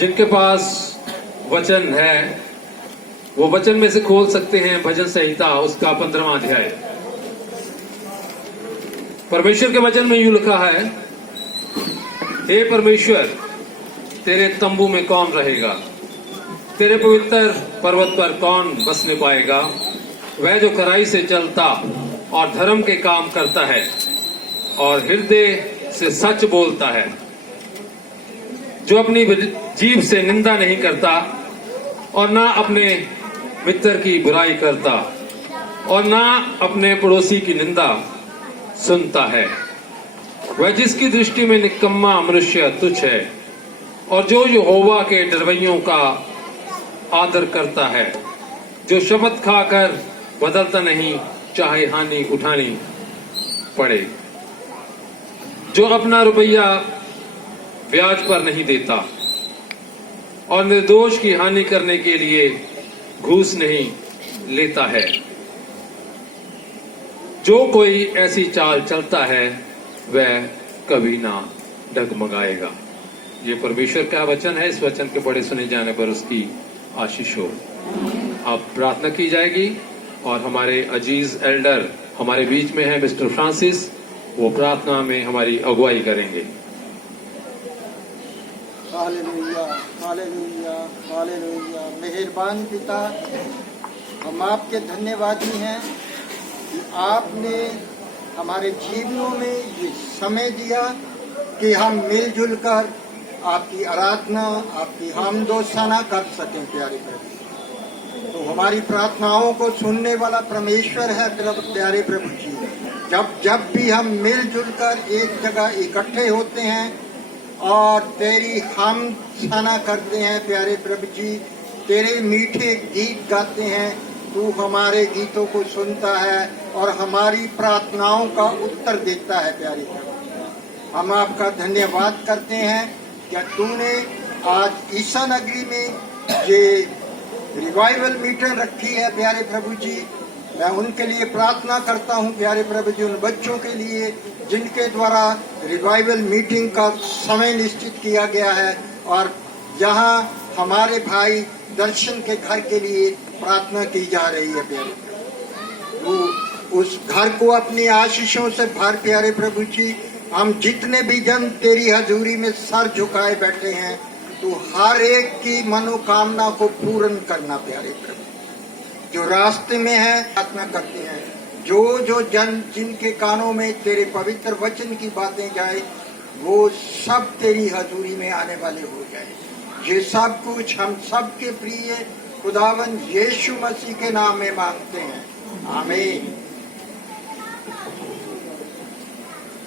जिनके पास वचन है वो वचन में से खोल सकते हैं भजन संहिता उसका 15वां अध्याय। परमेश्वर के वचन में यूं लिखा है, हे परमेश्वर, तेरे तंबू में कौन रहेगा? तेरे पवित्र पर्वत पर कौन बसने पाएगा? वह जो खराई से चलता और धर्म के काम करता है और हृदय से सच बोलता है, जो अपनी जीभ से निंदा नहीं करता और ना अपने मित्र की बुराई करता और ना अपने पड़ोसी की निंदा सुनता है। वह जिसकी दृष्टि में निकम्मा मनुष्य तुच्छ है और जो यहोवा के डरवैयों का आदर करता है, जो शपथ खाकर बदलता नहीं चाहे हानि उठानी पड़े, जो अपना रुपया ब्याज पर नहीं देता और निर्दोष की हानि करने के लिए घूस नहीं लेता है। जो कोई ऐसी चाल चलता है वह कभी ना डगमगाएगा। ये परमेश्वर का वचन है। इस वचन के पढ़े सुने जाने पर उसकी आशीष हो। अब प्रार्थना की जाएगी और हमारे अजीज एल्डर हमारे बीच में है मिस्टर फ्रांसिस, वो प्रार्थना में हमारी अगुवाई करेंगे। Hallelujah, hallelujah, hallelujah. मेहरबान पिता, हम आपके धन्यवादी हैं कि आपने हमारे जीवनों में ये समय दिया कि हम मिलजुल कर आपकी आराधना, आपकी हमदोसना कर सकें। प्यारे प्रभु, तो हमारी प्रार्थनाओं को सुनने वाला परमेश्वर है प्यारे प्रभु जी। जब भी हम मिलजुल कर एक जगह इकट्ठे होते हैं और तेरी हमदोसना करते हैं प्यारे प्रभु जी, तेरे मीठे गीत गाते हैं, तू हमारे गीतों को सुनता है और हमारी प्रार्थनाओं का उत्तर देता है। प्यारे प्रभु, हम आपका धन्यवाद करते हैं कि तूने आज ईसा नगरी में ये रिवाइवल मीटिंग रखी है। प्यारे प्रभु जी, मैं उनके लिए प्रार्थना करता हूं प्यारे प्रभु जी, उन बच्चों के लिए जिनके द्वारा रिवाइवल मीटिंग का समय निश्चित किया गया है और जहां हमारे भाई दर्शन के घर के लिए प्रार्थना की जा रही है। प्यारे वो उस घर को अपनी आशीषों से भर प्यारे प्रभु जी। हम जितने भी जन तेरी हजूरी में सर झुकाए बैठे हैं, तो हर एक की मनोकामना को पूर्ण करना प्यारे प्रभु। जो रास्ते में है प्रार्थना करते हैं, जो जन जिनके कानों में तेरे पवित्र वचन की बातें जाए, वो सब तेरी हजूरी में आने वाले हो जाए। ये सब कुछ हम सब के प्रिय खुदावन यीशु मसीह के नाम में मांगते हैं, आमीन।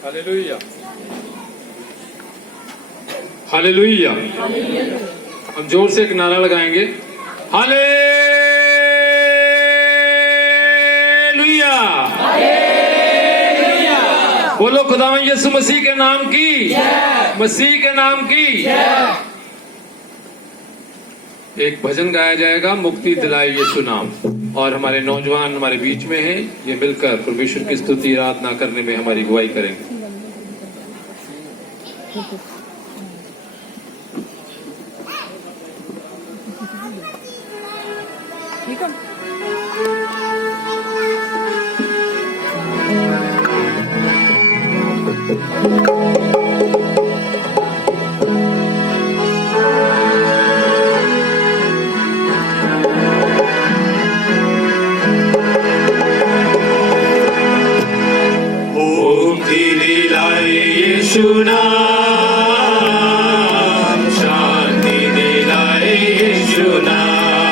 Hallelujah, hallelujah. हम जोर से एक नारा लगाएंगे, हालेलुया, हालेलुया। बोलो खुदावन यीशु मसीह के नाम की, मसीह के नाम की। एक भजन गाया जाएगा, मुक्ति दिलाए यीशु नाम, और हमारे नौजवान हमारे बीच में हैं, ये मिलकर परमेश्वर की स्तुति आराधना करने में हमारी अगुवाई करेंगे। ठीक है। शांति दिलाए यीशु नाम,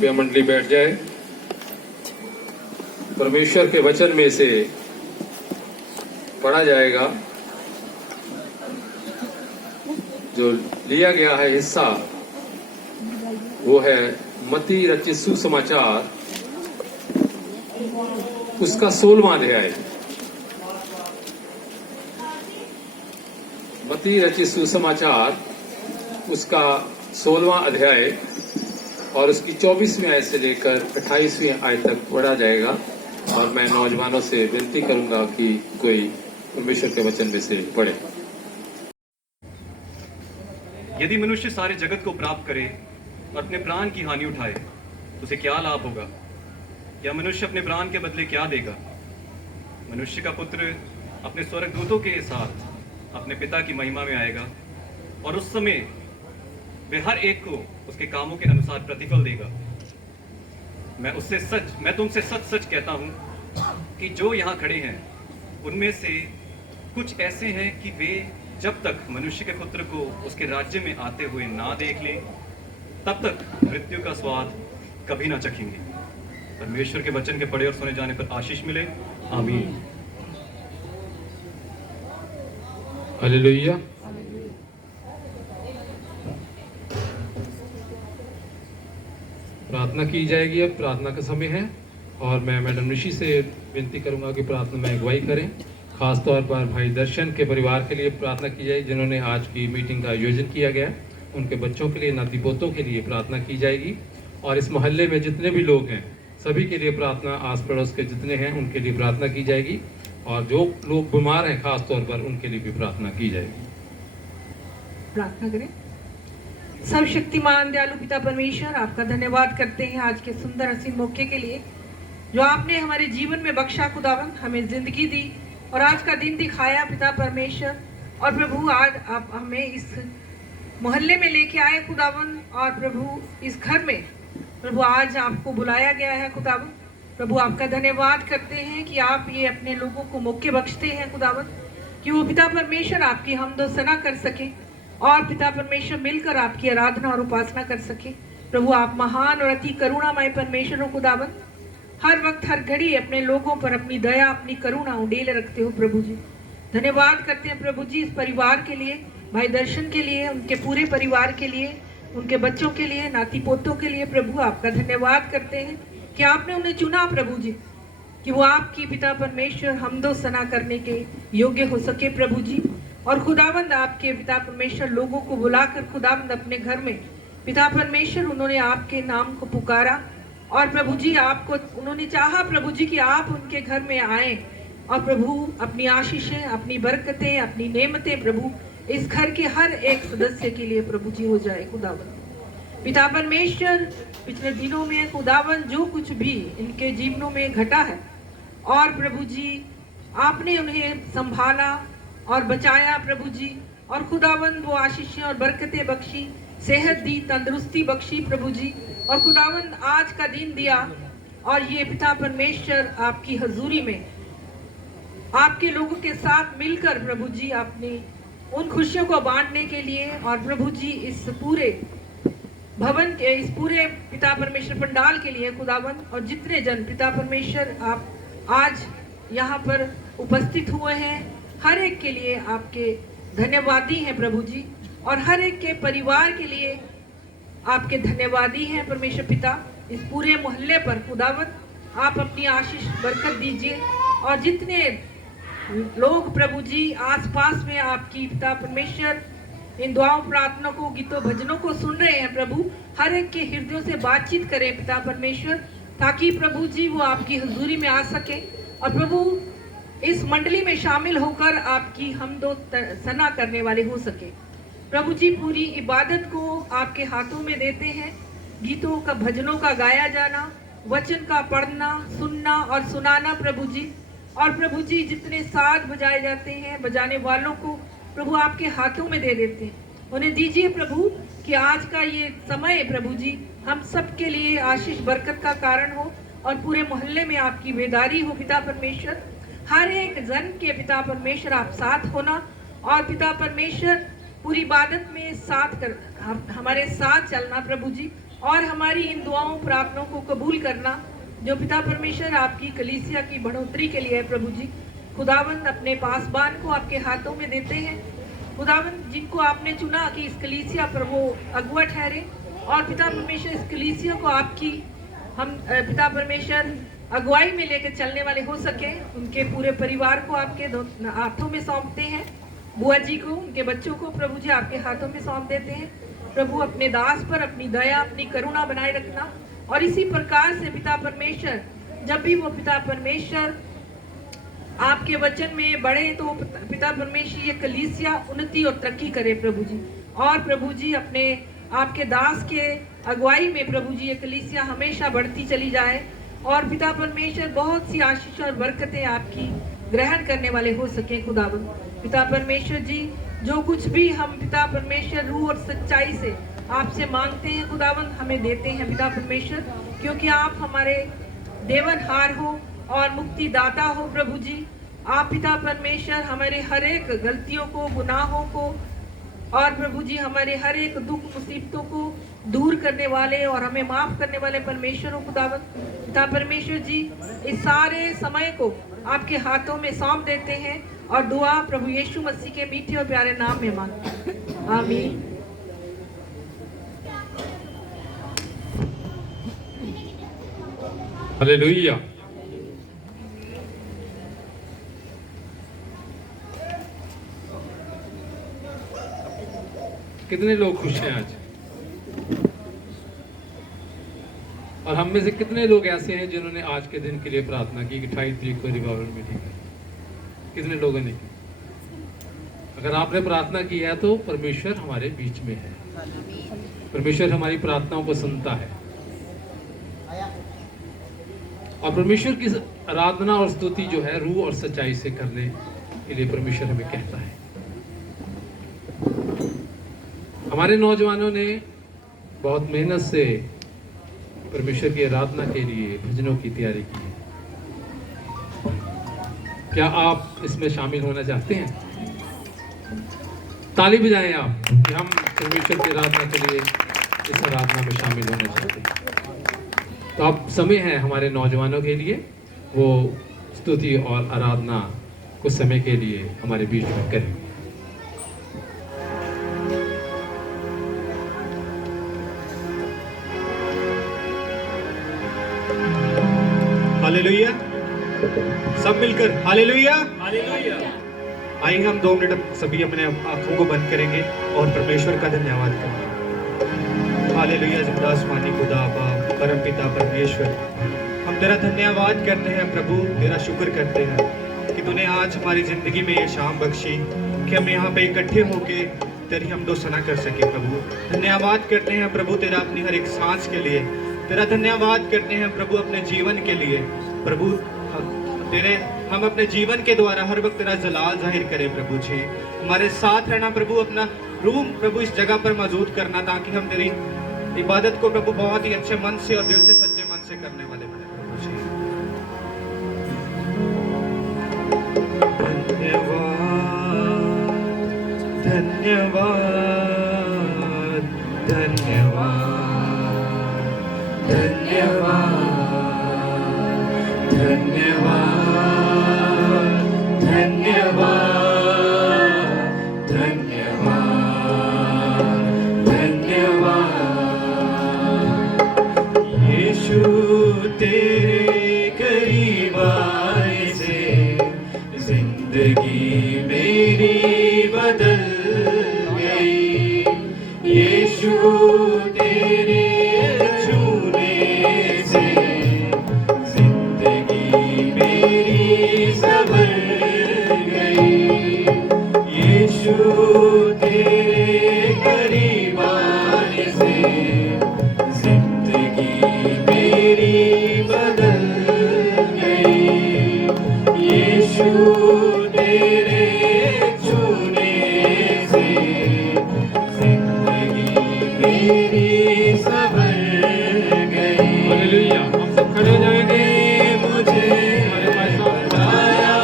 कृपया मंडली बैठ जाए। परमेश्वर के वचन में से पढ़ा जाएगा। जो लिया गया है हिस्सा वो है मत्ती रचित सुसमाचार, उसका 16वां अध्याय। मत्ती रचित सुसमाचार उसका 16वां अध्याय और उसकी 24वीं आयत से लेकर 28वीं आयत तक पढ़ा जाएगा। और मैं नौजवानों से विनती करूंगा कि कोई परमेश्वर के वचन में से पढ़े। यदि मनुष्य सारे जगत को प्राप्त करे और अपने प्राण की हानि उठाए तो उसे क्या लाभ होगा? या मनुष्य अपने प्राण के बदले क्या देगा? मनुष्य का पुत्र अपने स्वर्गदूतों के साथ अपने पिता की महिमा में आएगा और उस समय वे हर एक को उसके कामों के अनुसार प्रतिफल देगा। मैं तुमसे सच सच कहता हूं कि जो यहाँ खड़े हैं उनमें से कुछ ऐसे हैं कि वे जब तक मनुष्य के पुत्र को उसके राज्य में आते हुए ना देख लें तब तक मृत्यु का स्वाद कभी ना चखेंगे। परमेश्वर के वचन के पढ़े और सुने जाने पर आशीष मिले। आमीन। हालेलुया। प्रार्थना की जाएगी। अब प्रार्थना का समय है और मैं मैडम ऋषि से विनती करूंगा कि प्रार्थना में अगुवाई करें। खासतौर पर भाई दर्शन के परिवार के लिए प्रार्थना की जाए जिन्होंने आज की मीटिंग का आयोजन किया गया। उनके बच्चों के लिए, नाती पोतों के लिए प्रार्थना की जाएगी और इस मोहल्ले में जितने भी लोग हैं सभी के लिए प्रार्थना, आस पड़ोस के जितने हैं उनके लिए प्रार्थना की जाएगी और जो लोग बीमार हैं खासतौर पर उनके लिए भी प्रार्थना की जाएगी। प्रार्थना करें। सर्वशक्तिमान दयालु पिता परमेश्वर, आपका धन्यवाद करते हैं आज के सुंदर हसीन मौके के लिए जो आपने हमारे जीवन में बख्शा खुदावन, हमें जिंदगी दी और आज का दिन दिखाया पिता परमेश्वर। और प्रभु आज आप हमें इस मोहल्ले में लेके आए खुदावन और प्रभु इस घर में प्रभु आज आपको बुलाया गया है खुदावन। प्रभु आपका धन्यवाद करते हैं कि आप ये अपने लोगों को मौके बख्शते हैं खुदावन कि वो पिता परमेश्वर आपकी हमदो सना कर सके और पिता परमेश्वर मिलकर आपकी आराधना और उपासना कर सके। प्रभु आप महान और अति करुणामय परमेश्वर हो खुदावन, हर वक्त हर घड़ी अपने लोगों पर अपनी दया अपनी करुणा उड़ेले रखते हो प्रभु जी। धन्यवाद करते हैं प्रभु जी इस परिवार के लिए, भाई दर्शन के लिए, उनके पूरे परिवार के लिए, उनके बच्चों के लिए, नाती पोतों के लिए। प्रभु आपका धन्यवाद करते हैं कि आपने उन्हें चुना प्रभु जी कि वो आपकी पिता परमेश्वर हमदो सना करने के योग्य हो सके प्रभु जी। और खुदावंद आपके पिता परमेश्वर लोगों को बुलाकर खुदावंद अपने घर में पिता परमेश्वर उन्होंने आपके नाम को पुकारा और प्रभु जी आपको उन्होंने चाहा प्रभु जी कि आप उनके घर में आए और प्रभु अपनी आशीषें, अपनी बरकतें, अपनी नेमतें प्रभु इस घर के हर एक सदस्य के लिए प्रभु जी हो जाए खुदावंद। पिता परमेश्वर पिछले दिनों में खुदावंद जो कुछ भी इनके जीवनों में घटा है और प्रभु जी आपने उन्हें संभाला और बचाया प्रभु जी और खुदावंद वो आशीषें और बरकतें बख्शी, सेहत दी, तंदुरुस्ती बख्शी प्रभु जी और खुदावंद आज का दिन दिया और ये पिता परमेश्वर आपकी हजूरी में आपके लोगों के साथ मिलकर प्रभु जी आपने उन खुशियों को बांटने के लिए और प्रभु जी इस पूरे भवन के, इस पूरे पिता परमेश्वर पंडाल के लिए खुदावंद और जितने जन पिता परमेश्वर आप आज यहाँ पर उपस्थित हुए हैं हर एक के लिए आपके धन्यवादी हैं प्रभु जी और हर एक के परिवार के लिए आपके धन्यवादी हैं परमेश्वर पिता। इस पूरे मोहल्ले पर खुदावंद आप अपनी आशीष बरकत दीजिए और जितने लोग प्रभु जी आसपास में आपकी पिता परमेश्वर इन दुआओं प्रार्थना को, गीतों भजनों को सुन रहे हैं प्रभु, हर एक के हृदयों से बातचीत करें पिता परमेश्वर ताकि प्रभु जी वो आपकी हुजूरी में आ सके और प्रभु इस मंडली में शामिल होकर आपकी हमदो सना करने वाले हो सके। प्रभु जी पूरी इबादत को आपके हाथों में देते हैं। गीतों का, भजनों का गाया जाना, वचन का पढ़ना, सुनना और सुनाना प्रभु जी और प्रभु जी जितने साथ बजाए जाते हैं बजाने वालों को प्रभु आपके हाथों में दे देते हैं। उन्हें दीजिए प्रभु कि आज का ये समय प्रभु जी हम सब के लिए आशीष बरकत का कारण हो और पूरे मोहल्ले में आपकी बेदारी हो पिता परमेश्वर। हर एक जन के पिता परमेश्वर आप साथ होना और पिता परमेश्वर पूरी इबादत में साथ कर हमारे साथ चलना प्रभु जी और हमारी इन दुआओं प्रार्थनाओं को कबूल करना जो पिता परमेश्वर आपकी कलीसिया की बढ़ोतरी के लिए है प्रभु जी। खुदावंद अपने पासबान को आपके हाथों में देते हैं खुदावंद, जिनको आपने चुना कि इस कलीसिया पर वो अगुआ ठहरे, और पिता परमेश्वर इस कलीसिया को आपकी हम पिता परमेश्वर अगुवाई में लेकर चलने वाले हो सके। उनके पूरे परिवार को आपके हाथों में सौंपते हैं, बुआ जी को, उनके बच्चों को प्रभु जी आपके हाथों में सौंप देते हैं। प्रभु अपने दास पर अपनी दया अपनी करुणा बनाए रखना, और इसी प्रकार से पिता परमेश्वर जब भी वो पिता परमेश्वर आपके वचन में बढ़े तो पिता परमेश्वर ये कलीसिया उन्नति और तरक्की करे प्रभु जी। और प्रभु जी अपने आपके दास के अगुवाई में प्रभु जी ये कलीसिया हमेशा बढ़ती चली जाए, और पिता परमेश्वर बहुत सी आशीष और बरकतें आपकी ग्रहण करने वाले हो सके खुदावंद। पिता परमेश्वर जी जो कुछ भी हम पिता परमेश्वर रूह और सच्चाई से आपसे मांगते हैं खुदावंद हमें देते हैं पिता परमेश्वर, क्योंकि आप हमारे देवनहार हो और मुक्तिदाता हो प्रभु जी। आप पिता परमेश्वर हमारे हर एक गलतियों को, गुनाहों को, और प्रभु जी हमारे हर एक दुख मुसीबतों को दूर करने वाले और हमें माफ करने वाले परमेश्वर हो खुदावंद। पिता परमेश्वर जी इस सारे समय को आपके हाथों में सौंप देते हैं, और दुआ प्रभु यीशु मसीह के मीठे और प्यारे नाम में मांगते हैं, आमीन। हालेलुया। कितने लोग खुश हैं आज? और हम में से कितने लोग ऐसे हैं जिन्होंने आज के दिन के लिए प्रार्थना की कि 28 तारीख को रिवाइवल मीटिंग है? कितने लोगों ने की? अगर आपने प्रार्थना की है तो परमेश्वर हमारे बीच में है, परमेश्वर हमारी प्रार्थनाओं को सुनता है, और परमेश्वर की आराधना और स्तुति जो है रूह और सच्चाई से करने के लिए परमेश्वर हमें कहता है। हमारे नौजवानों ने बहुत मेहनत से परमेश्वर की आराधना के लिए भजनों की तैयारी की है। क्या आप इसमें शामिल होना चाहते हैं? ताली बजाएं आप कि हम परमेश्वर की आराधना के लिए इस आराधना में शामिल होना चाहते हैं। तो अब समय है हमारे नौजवानों के लिए, वो स्तुति और आराधना कुछ समय के लिए हमारे बीच में करें। हालेलुया। सब मिलकर हालेलुया। हालेलुया। आइए हम 2 मिनट सभी अपने आंखों को बंद करेंगे और परमेश्वर का धन्यवाद करेंगे। हालेलुया। जिंदा आसमानी खुदा बाप परम पिता परमेश्वर, हम तेरा धन्यवाद करते हैं प्रभु, तेरा शुक्र करते हैं कि तूने आज हमारी जिंदगी में ये शाम बख्शी कि हम यहाँ पे इकट्ठे होके तेरी हम दोसना कर सके प्रभु। धन्यवाद करते हैं प्रभु तेरा अपनी हर एक सांस के लिए, तेरा धन्यवाद करते हैं प्रभु अपने जीवन के लिए प्रभु। तेरे हम अपने जीवन के द्वारा हर वक्त तेरा जलाल जाहिर करें प्रभु जी। हमारे साथ रहना प्रभु, अपना रूह प्रभु इस जगह पर मौजूद करना, ताकि हम तेरी इबादत को प्रभु बहुत ही अच्छे मन से और दिल से सच्चे मन से करने वाले बने प्रभु जी। धन्यवाद धन्यवाद धन्यवाद धन्यवाद धन्यवाद धन्यवाद धन्यवाद धन्यवाद। यीशु तेरे करीब आने से जिंदगी मेरी बदल गई। यीशु तेरे छूने से जिंदगी मेरी संवर गई। यीशु तेरे करीब आने से जिंदगी मेरी बदल गई। यीशु तेरे छूने से जिंदगी मेरी संवर गई। हालेलुया। हम सब खड़े हो जाएंगे। मुझे बताया,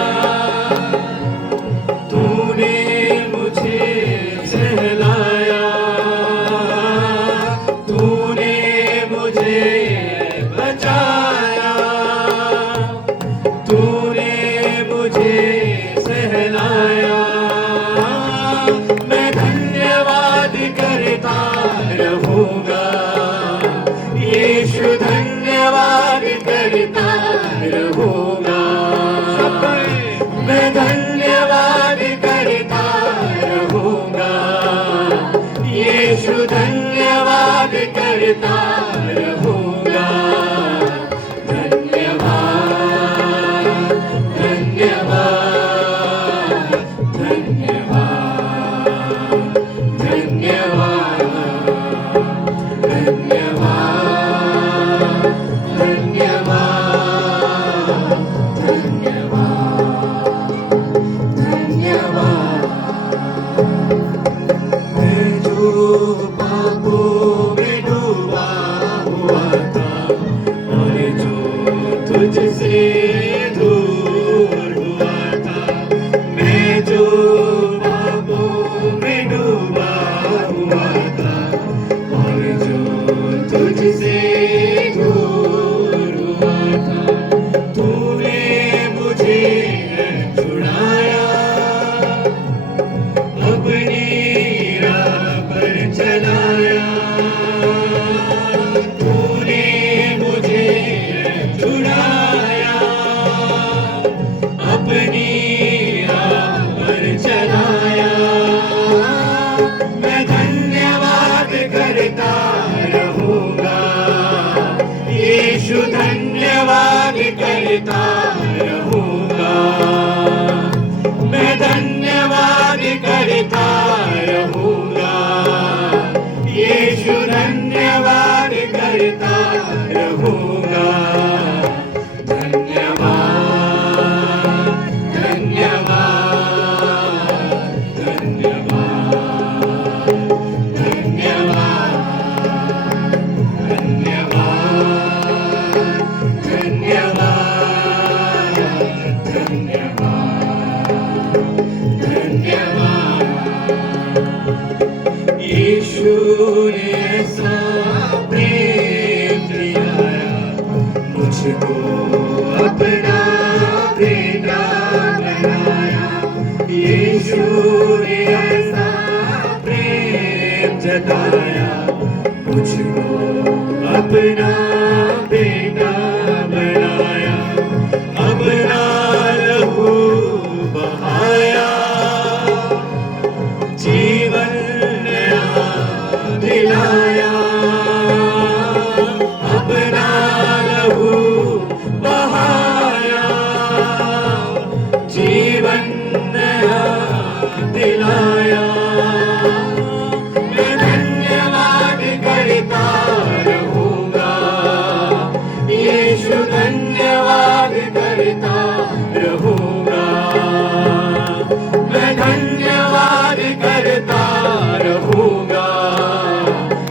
तूने मुझे सहलाया, तूने है छुड़ाया, अपनी राह पर चलाया, तूने मुझे छुड़ाया, अपनी राह पर चलाया। मैं धन्यवाद करता रहूंगा, यीशु धन्यवाद करता रहूंगा, मैं धन्यवाद करता रहूंगा, यीशु धन्यवाद करता रहूंगा। धन्यवाद धन्यवाद धन्यवाद धन्यवाद धन्यवाद धन्यवाद धन्यवाद। यीशु ने ऐसा प्रेम दिलाया, मुझको अपना बेटा बनाया। यीशु ने ऐसा प्रेम जताया, मुझको अपना बेटा बनाया, अपना लहू बहाया, जीवन नया दिलाया, अपना लहू बहाया, जीवन नया दिलाया। मैं धन्यवाद करता रहूंगा, यीशु धन्यवाद करता रहूंगा, मैं धन्यवाद करता रहूंगा,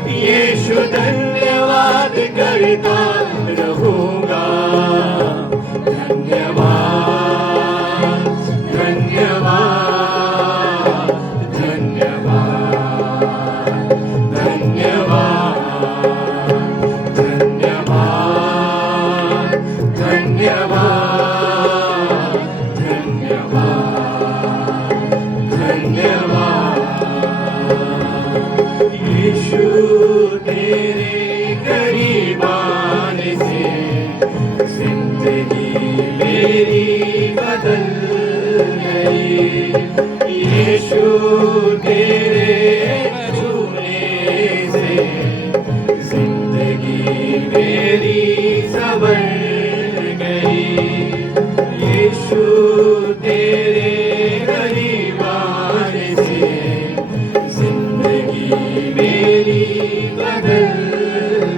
यीशु धन्यवाद करता रहूंगा। धन्यवाद धन्यवाद धन्यवाद धन्यवाद धन्यवाद धन्यवाद धन्यवाद धन्यवाद। यीशु तेरे करीब आने से जिंदगी मेरी बदल गई, यीशु तेरे छूने से जिंदगी मेरी संवर गई, यीशु तेरे करीब आने से जिंदगी मेरी बदल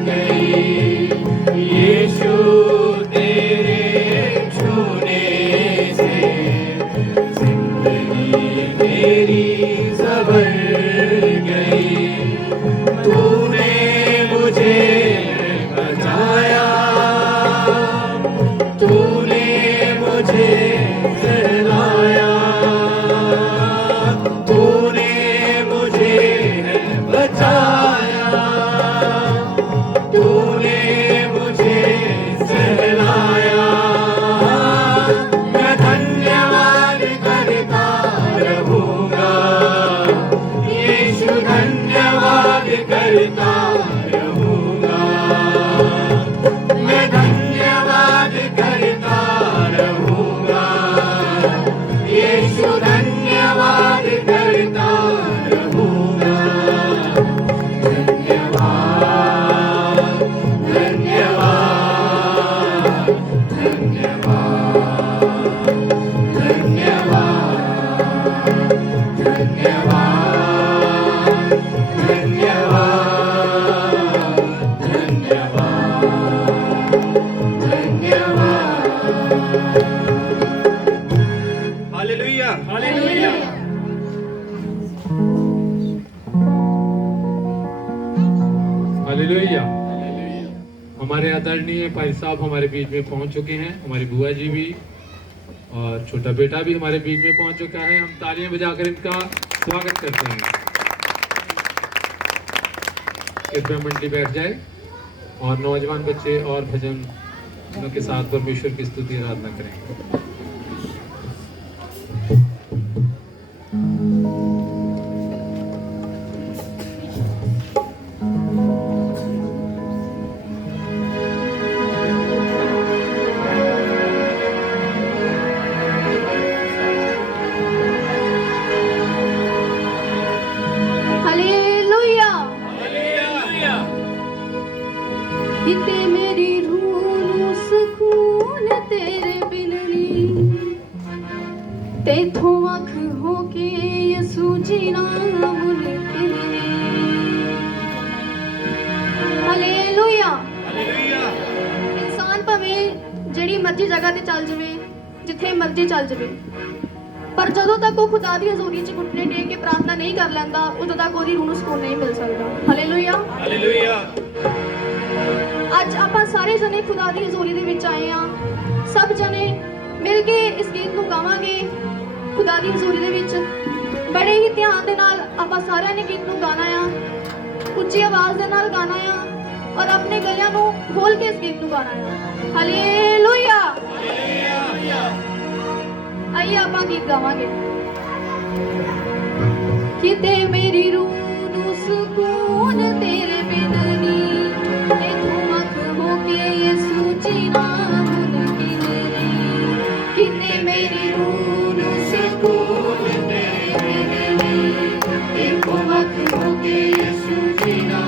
गई, यीशु तेरे छूने से जिंदगी मेरी संवर गई। तूने मुझे बचाया, तूने मुझे सहलाया, तूने मुझे बचाया, तूने मुझे सहलाया। मैं धन्यवाद करता रहूंगा, यीशु धन्यवाद करता रहूंगा, मैं धन्यवाद करता रहूंगा, यीशु धन्यवाद करता रहूंगा। धन्यवाद धन्यवाद धन्यवाद धन्यवाद धन्यवाद धन्यवाद धन्यवाद। Hallelujah hallelujah. हालेलुया। हमारे आदरणीय भाई साहब हमारे बीच में पहुंच चुके हैं, हमारी बुआ जी भी और छोटा बेटा भी हमारे बीच में पहुंच चुका है। हम तालियां बजाकर इनका स्वागत करते हैं। कृपया मंडली बैठ जाए और नौजवान बच्चे और भजन के साथ परमेश्वर की स्तुति आराधना करें। तेथों वख हो के यसू जीना मुमकिन हालेलुया इंसान भावें ਜਿਹੜੀ ਮਰਜ਼ੀ ਜਗ੍ਹਾ ਤੇ ਚੱਲ ਜਾਵੇ ਜਿੱਥੇ ਮਰਜ਼ੀ ਚੱਲ ਜਾਵੇ ਪਰ ਜਦੋਂ ਤੱਕ ਉਹ ਖੁਦਾ ਦੀ ਹਜ਼ੂਰੀ 'ਚ ਘੁੱਟਨੇ ਟੇਕ ਕੇ ਪ੍ਰਾਰਥਨਾ ਨਹੀਂ ਕਰ ਲੈਂਦਾ ਉਦੋਂ ਤੱਕ ਉਹਦੀ ਰੂਹ ਨੂੰ ਸਕੂਨ ਨਹੀਂ ਮਿਲ ਸਕਦਾ ਹਾਲੇਲੂਇਆ ਹਾਲੇਲੂਇਆ ਅੱਜ ਆਪਾਂ ਸਾਰੇ ਜਣੇ ਖੁਦਾ ਦੀ ਹਜ਼ੂਰੀ ਦੇ ਵਿੱਚ ਆਏ ਆ ਸਭ ਜਣੇ ਮਿਲ ਕੇ ਇਸ ਗੀਤ ਨੂੰ ਗਾਵਾਂਗੇ ਖੁਦਾ ਦੀ ਹਜ਼ੂਰੀ ਦੇ ਵਿੱਚ ਬੜੇ ਹੀ ਧਿਆਨ ਦੇ ਨਾਲ ਆਪਾਂ ਸਾਰਿਆਂ ਨੇ ਗੀਤ ਨੂੰ ਗਾਣਾ ਆ ਉੱਚੀ ਆਵਾਜ਼ ਦੇ ਨਾਲ ਗਾਣਾ ਆ और अपने गलियां ਨੂੰ खोल के इस गीत ਨੂੰ गाना है हालेलुया आइए ਆਪਾਂ ਗੀਤ ਗਾਵਾਂਗੇ ਕਿਤੇ ਮੇਰੀ रूह ਨੂੰ ਸਕੂਨ ਤੇਰੇ ਬਿਨ ਨੀ ਇਥੋਂ ਅੱਖ ਹੋ ਕੇ ਯਿਸੂ ਜੀਣਾ ਮੁਮਕਿਨ ਨੀ ਕਿਤੇ ਮੇਰੀ रूह ਨੂੰ ਸਕੂਨ ਤੇਰੇ ਬਿਨ ਨੀ ਇਥੋਂ ਅੱਖ ਹੋ ਕੇ ਯਿਸੂ ਜੀਣਾ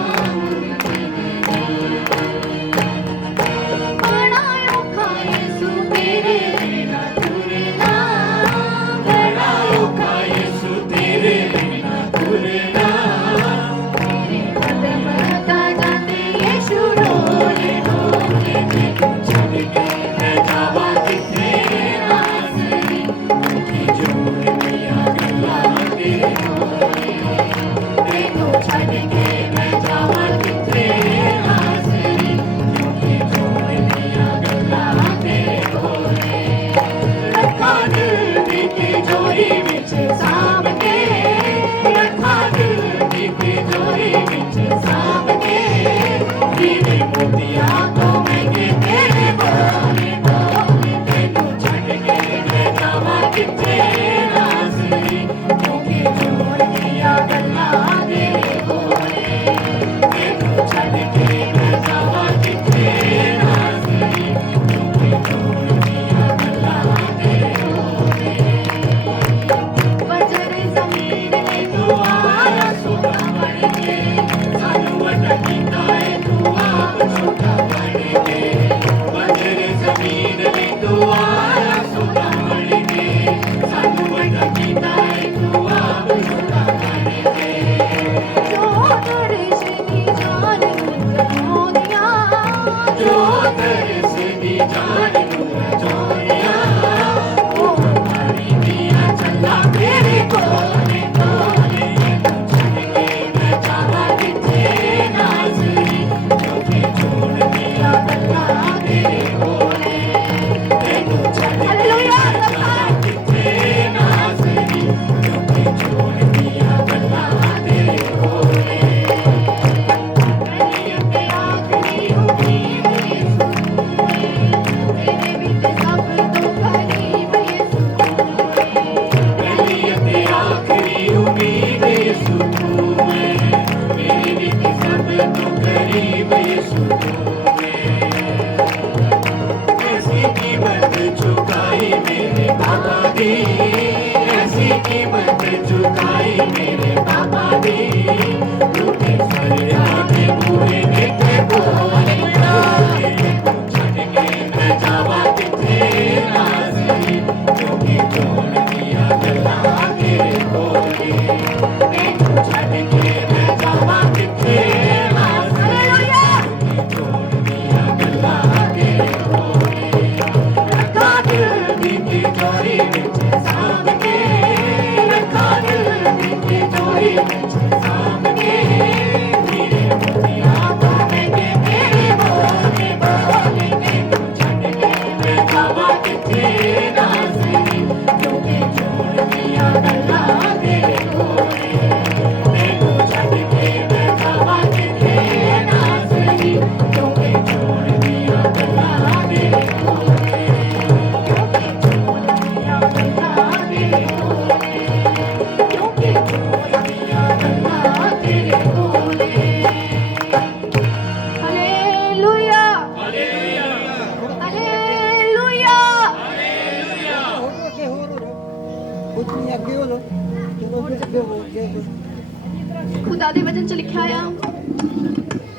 खुदा दे वचन च लिखा आ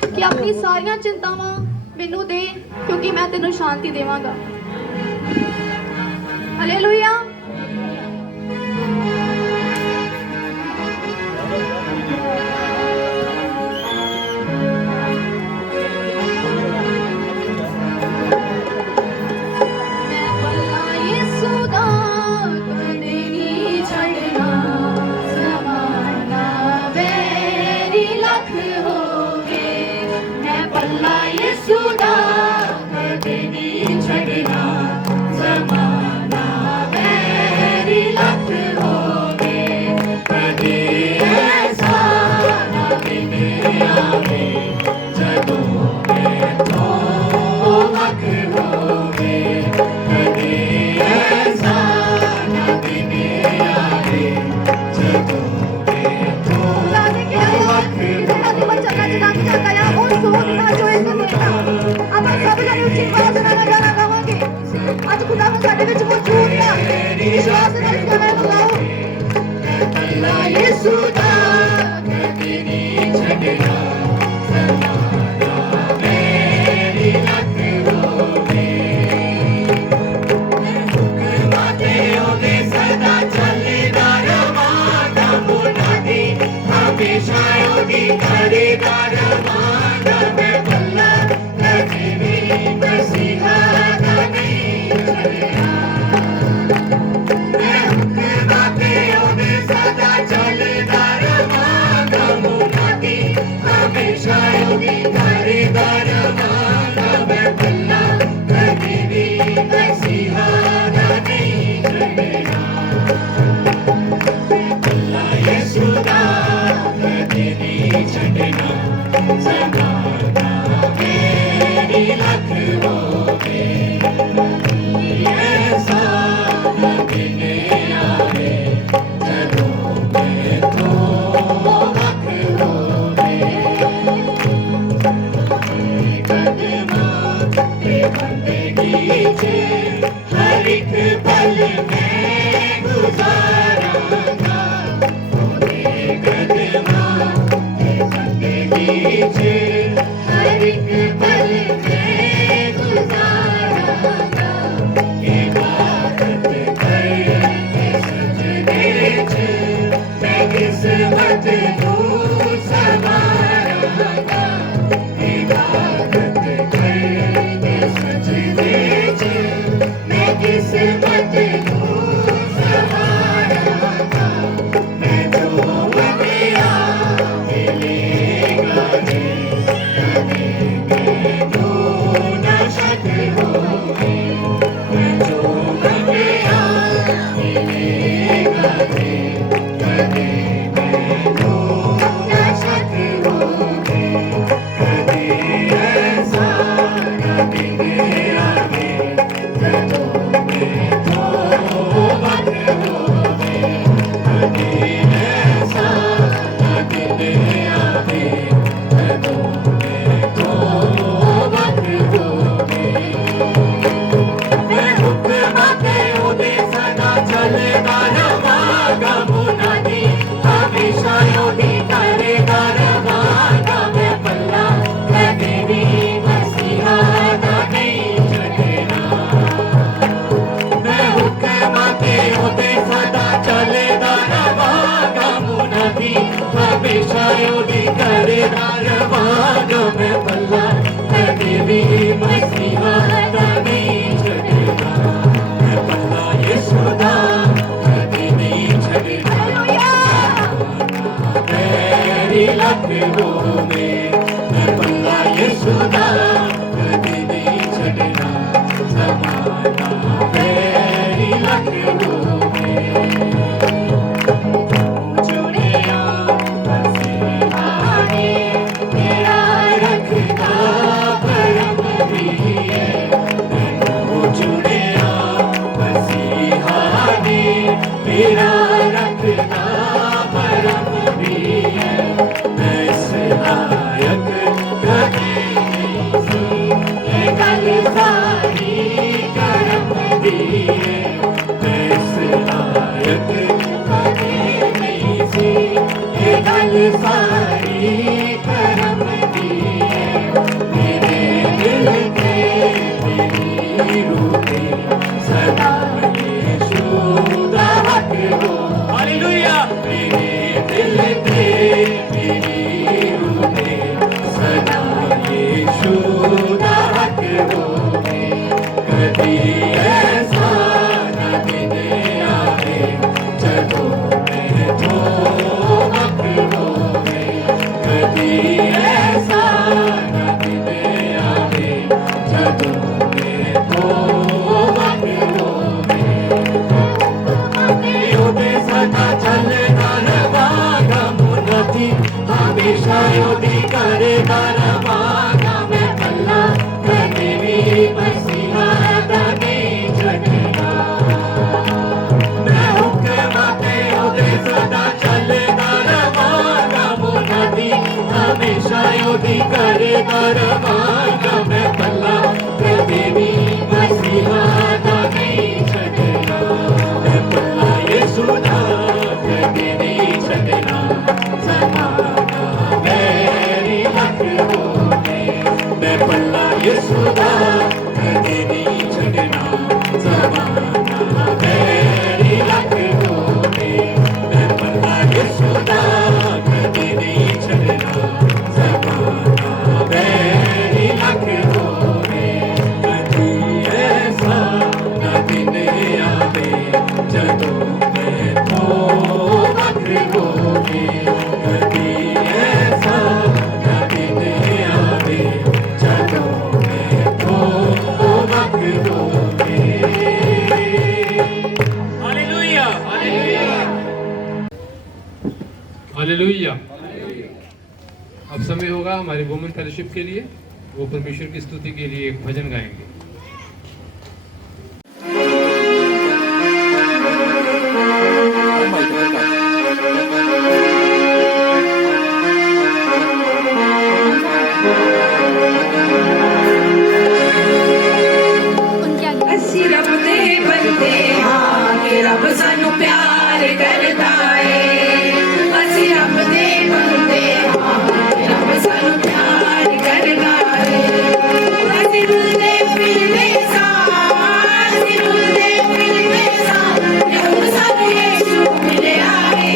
कि अपनी सारियां चिंतावां मैनू दे क्योंकि मैं तेनू शांति देवांगा हालेलुया गाना बुलाओ पल्ला यीशु दा कदी नहीं छड़ना समाना मेरी लख रोवे हुक्म ते ओदे सदा चलदा रवांगा मुनादी हमेशा ओदी करेगा रवांगा मैं पल्ला कदी भी मसीहा दा नहीं छड़ना मैं हुक्म ते ओदे सदा चलदा रवांगा मुनादी हमेशा ओदी करेगा रवांगा मैं पल्ला कदी भी मसीहा दा नहीं छड़ना पल्ला यीशु दा कदी नहीं छड़ना समाना मेरी लख रोवे ऐसा दिन आवे जदों मैं तो लख रोवे कदमां ते बंदगी च हर एक पल में गुजारांगा ओदे कदमां ते बंदगी च हर एक पल में गुजारांगा इबादत करके सजदे च मैं किस्मत नूं संवारांगा इबादत करके सजदे च मैं किस्मत नूं संवारांगा मैं जो मंगिया मिलेगा रे कदे मैनूं ना शक होवे मैं जो मंगिया मिलेगा रे कदे मैनूं ना शक होवे कदे ऐसा ना दिन आवे जदों मैं तो वक्त होवे कदे ऐसा ना दिन आवे जदों मैं तो वक्त होवे मैं हुक्म ते ओदे सदा चलदा रवांगा मुनादी हमेशा ओदी करेगा रवांगा मैं पल्ला कदी भी मसीहा दा नहीं छड़ना मैं हुक्म ते ओदे सदा चलदा रवांगा मुनादी हमेशा ओदी करेगा रवांगा मैं पल्ला कदी भी मसीहा दा नहीं छड़ना मैं पल्ला यीशु दा कदी नहीं छड़ना मेरी लख रोवे मैं पल्ला यीशु दा कदी नहीं छड़ना समाना मेरी लख रोवे चुनिया मसीहा ने मेरा रखना परम भी है मैनूं चुनिया मसीहा ने मेरा रखना परम भी है मैं इस लायक कभी नहीं सी ये गल सारी करम दी है मैं इस लायक कभी नहीं सी ये गल सारी करम दी है मेरे दिल के मेरी रूह पे सदा यीशु दा हक हो हालेलुया मेरे दिल पे मेरी रूह पे सदा यीशु दा हक होवे कदी ऐसा ना दिन आवे जदों मैं तो वक्त होवे कदी ऐसा ना दिन आवे जदों मैं तो वक्त होवे ओदे सदा चलदा रवांगा मुनादी हमेशा ओदी करेगा रवांगा मैं पल्ला कदी भी मसीहा दा नहीं छड़ना मैं हुक्म ते ओदे सदा चलदा रवांगा मुनादी हमेशा ओदी करेगा रवांगा मैं पल्ला कदी भी मसीहा दा नहीं छड़ना मैं पल्ला हालेलुया। अब समय होगा हमारी वुमेन फेलोशिप के लिए, वो परमेश्वर की स्तुति के लिए एक भजन गाएंगे। उनके आगे ਅਸੀਂ ਰੱਬ ਦੇ ਬੰਦੇ ਹਾਂ ਕਿ ਰੱਬ ਸਾਨੂੰ ਪਿਆਰ ਕਰਦਾ ਏ। ਅਸੀਂ ਰੱਬ ਦੇ ਬੰਦੇ ਹਾਂ ਕਿ ਰੱਬ ਸਾਨੂੰ ਪਿਆਰ ਕਰਦਾ ਏ। ਅਸੀਂ ਰੁਲਦੇ ਫਿਰਦੇ ਸਾਂ, ਅਸੀਂ ਰੁਲਦੇ ਫਿਰਦੇ ਸਾਂ, ਤੇ ਹੁਣ ਸਾਨੂੰ ਯਿਸੂ ਮਿਲਿਆ ਏ।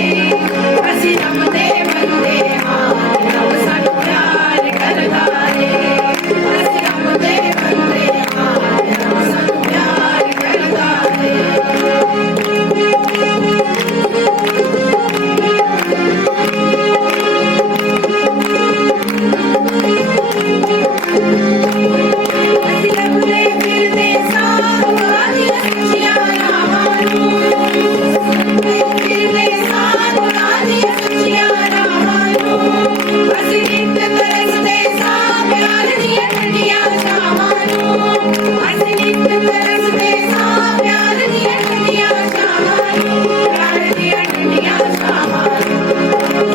ਅਸੀਂ ਰੱਬ ਦੇ ਬੰਦੇ ਹਾਂ ਕਿ ਰੱਬ ਸਾਨੂੰ ਪਿਆਰ ਕਰਦਾ ਏ। ਅਸੀਂ ਰੱਬ ਦੇ ਬੰਦੇ ਹਾਂ ਕਿ ਰੱਬ ਸਾਨੂੰ ਪਿਆਰ ਕਰਦਾ ਏ। ਅਸੀਂ ਲੱਭਦੇ ਫਿਰਦੇ ਸਾਂ ਖੁਦਾ ਦੀਆਂ ਸੱਚੀਆਂ ਰਾਹਾਂ ਨੂੰ। ਲੱਭਦੇ ਫਿਰਦੇ ਸਾਂ ਖੁਦਾ ਦੀਆਂ ਸੱਚੀਆਂ ਰਾਹਾਂ ਨੂੰ। ਅਸੀਂ ਨਿੱਤ ਤਰਸਦੇ ਸਾਂ ਪਿਆਰ ਦੀਆਂ ਠੰਡੀਆਂ ਛਾਵਾਂ ਨੂੰ। ਅਸੀਂ ਨਿੱਤ ਤਰਸਦੇ ਸਾਂ ਪਿਆਰ ਦੀਆਂ ਠੰਡੀਆਂ ਛਾਵਾਂ ਨੂੰ। ਪਿਆਰ ਦੀਆਂ ਠੰਡੀਆਂ ਛਾਵਾਂ ਨੂੰ।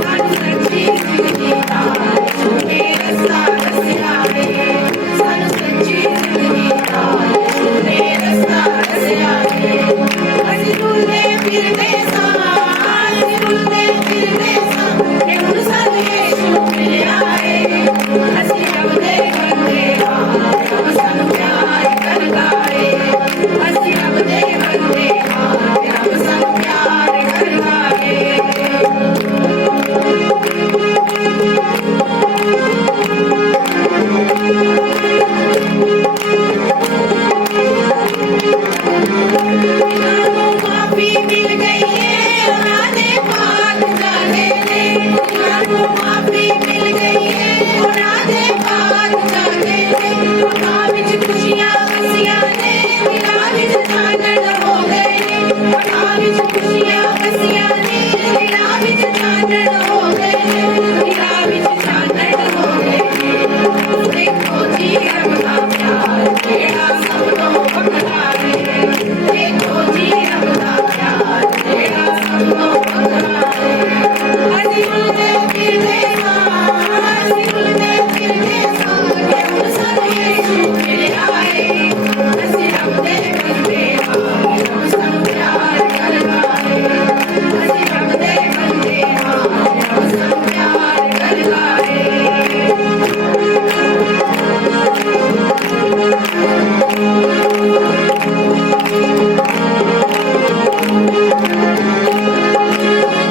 ਸਾਨੂੰ ਸੱਚੀ ਜ਼ਿੰਦਗੀ ਦਾ ਯਿਸੂ ਨੇ ਰਸਤਾ ਦੱਸਿਆ ਏ। ਸਾਨੂੰ ਸੱਚੀ ਜ਼ਿੰਦਗੀ ਦਾ ਯਿਸੂ ਨੇ ਰਸਤਾ ਦੱਸਿਆ ਏ। ਅਸੀਂ ਰੁਲਦੇ ਫਿਰਦੇ ਸਾਂ, ਅਸੀਂ ਰੁਲਦੇ ਫਿਰਦੇ ਸਾਂ, ਤੇ ਹੁਣ ਸਾਨੂੰ ਯਿਸੂ ਮਿਲਿਆ ਏ। ਅਸੀਂ ਰੱਬ ਦੇ ਬੰਦੇ ਹਾਂ, ਰੱਬ ਸਾਨੂੰ ਪਿਆਰ ਕਰਦਾ ਏ। ਅਸੀਂ ਰੱਬ ਦੇ ਬੰਦੇ ਹਾਂ, ਰੱਬ ਸਾਨੂੰ ਪਿਆਰ ਕਰਦਾ ਏ। ਮਾਫੀ ਮਿਲ ਗਈ ਏ ਉਹਨਾਂ ਦੇ ਪਾਕ ਜਾਦੇ ਨੇ। ਮਾਫੀ ਮਿਲ ਗਈ ਏ ਉਹਨਾਂ ਦੇ ਪਾਕ ਜਾਦੇ ਨੇ। ਉਹਨਾਂ ਵਿੱਚ ਖੁਸ਼ੀਆਂ ਵਸੀਆਂ ਨੇ, ਦਿਲਾਂ ਵਿੱਚ ਚਾਨਣ ਹੋ ਗਏ ਨੇ। ਉਹਨਾਂ ਵਿੱਚ ਖੁਸ਼ੀਆਂ ਵਸੀਆਂ ਨੇ, ਦਿਲਾਂ ਵਿੱਚ ਚਾਨਣ ਹੋ ਗਏ ਨੇ। ਦਿਲਾਂ ਵਿੱਚ ਚਾਨਣ ਹੋ ਗਏ ਨੇ। ਦੇਖੋ ਜੀ ਰੱਬ ਦਾ ਪਿਆਰ ਜਿਹੜਾ ਸਭ ਤੋਂ ਵੱਖਰਾ ਏ। ਦੇਖੋ ਜੀ ਰੱਬ ਦਾ ਪਿਆਰ ਜਿਹੜਾ ਸਭ ਤੋਂ ਵੱਖਰਾ ਏ। ਅਸੀਂ ਰੁਲਦੇ ਫਿਰਦੇ ਸਾਂ, ਅਸੀਂ ਰੁਲਦੇ ਫਿਰਦੇ ਸਾਂ, ਕਿ ਹੁਣ ਸਾਨੂੰ ਯਿਸੂ ਮਿਲਿਆ ਏ। ਅਸੀਂ ਰੱਬ ਦੇ ਬੰਦੇ ਹਾਂ, ਰੱਬ ਸਾਨੂੰ ਪਿਆਰ ਕਰਦਾ ਏ। ਅਸੀਂ ਰੱਬ ਦੇ ਬੰਦੇ ਹਾਂ, ਰੱਬ ਸਾਨੂੰ ਪਿਆਰ ਕਰਦਾ ਏ।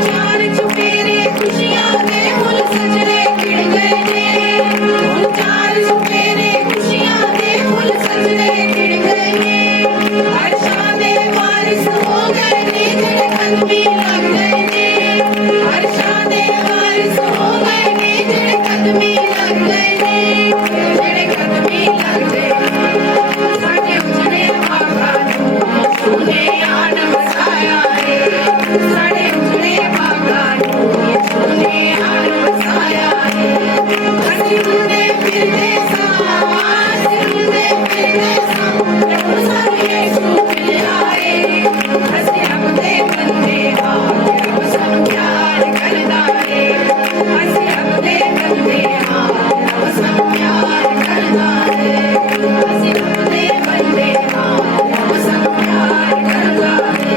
ਚਾਰ ਚੁਫੇਰੇ ਖੁਸ਼ੀਆਂ ਦੇ ਫੁੱਲ ਸਜਣੇ ਖਿੜ ਗਏ ਨੇ। ਹੁਣ ਚਾਰ ਚੁਫੇਰੇ ਖੁਸ਼ੀਆਂ ਦੇ ਫੁੱਲ ਸਜਣੇ ਖਿੜ ਗਏ ਨੇ। ਅਰਸ਼ਾਂ ਦੇ ਵਾਰਿਸ ਹੋ ਗਏ ਨੇ ਜਿਹੜੇ ਕਦਮੀ ਲੱਗ ਗਏ ਨੇ। ਅਰਸ਼ਾਂ ਦੇ ਵਾਰਿਸ ਹੋ ਗਏ ਨੇ ਜਿਹੜੇ ਕਦਮੀ ਲੱਗ ਗਏ ਨੇ। ਜਿਹੜੇ ਕਦਮੀ ਲੱਗ ਗਏ ਨੇ। ਸਾਡੇ ਉਜੜੇ ਬਾਗਾਂ ਨੂੰ ਯਿਸੂ ਨੇ ਆਣ ਵਸਾਇਆ ਏ। ਸਾਡੇ ਉਜੜੇ ਬਾਗਾਂ ਨੂੰ ਯਿਸੂ ਨੇ ਆਣ ਵਸਾਇਆ ਏ। ਅਸੀਂ ਰੁਲਦੇ ਫਿਰਦੇ ਸਾਂ, ਅਸੀਂ ਰੁਲਦੇ ਫਿਰਦੇ ਸਾਂ, ਤੇ ਹੁਣ ਸਾਨੂੰ ਯਿਸੂ ਮਿਲਿਆ ਏ। ਅਸੀਂ ਰੱਬ ਦੇ ਬੰਦੇ ਹਾਂ, ਰੱਬ ਸਾਨੂੰ ਪਿਆਰ ਕਰਦਾ ਏ। ਅਸੀਂ ਰੱਬ ਦੇ ਬੰਦੇ ਹਾਂ, ਰੱਬ ਸਾਨੂੰ ਪਿਆਰ ਕਰਦਾ ਏ। ਅਸੀਂ ਰੱਬ ਦੇ ਬੰਦੇ ਹਾਂ, ਰੱਬ ਸਾਨੂੰ ਪਿਆਰ ਕਰਦਾ ਏ।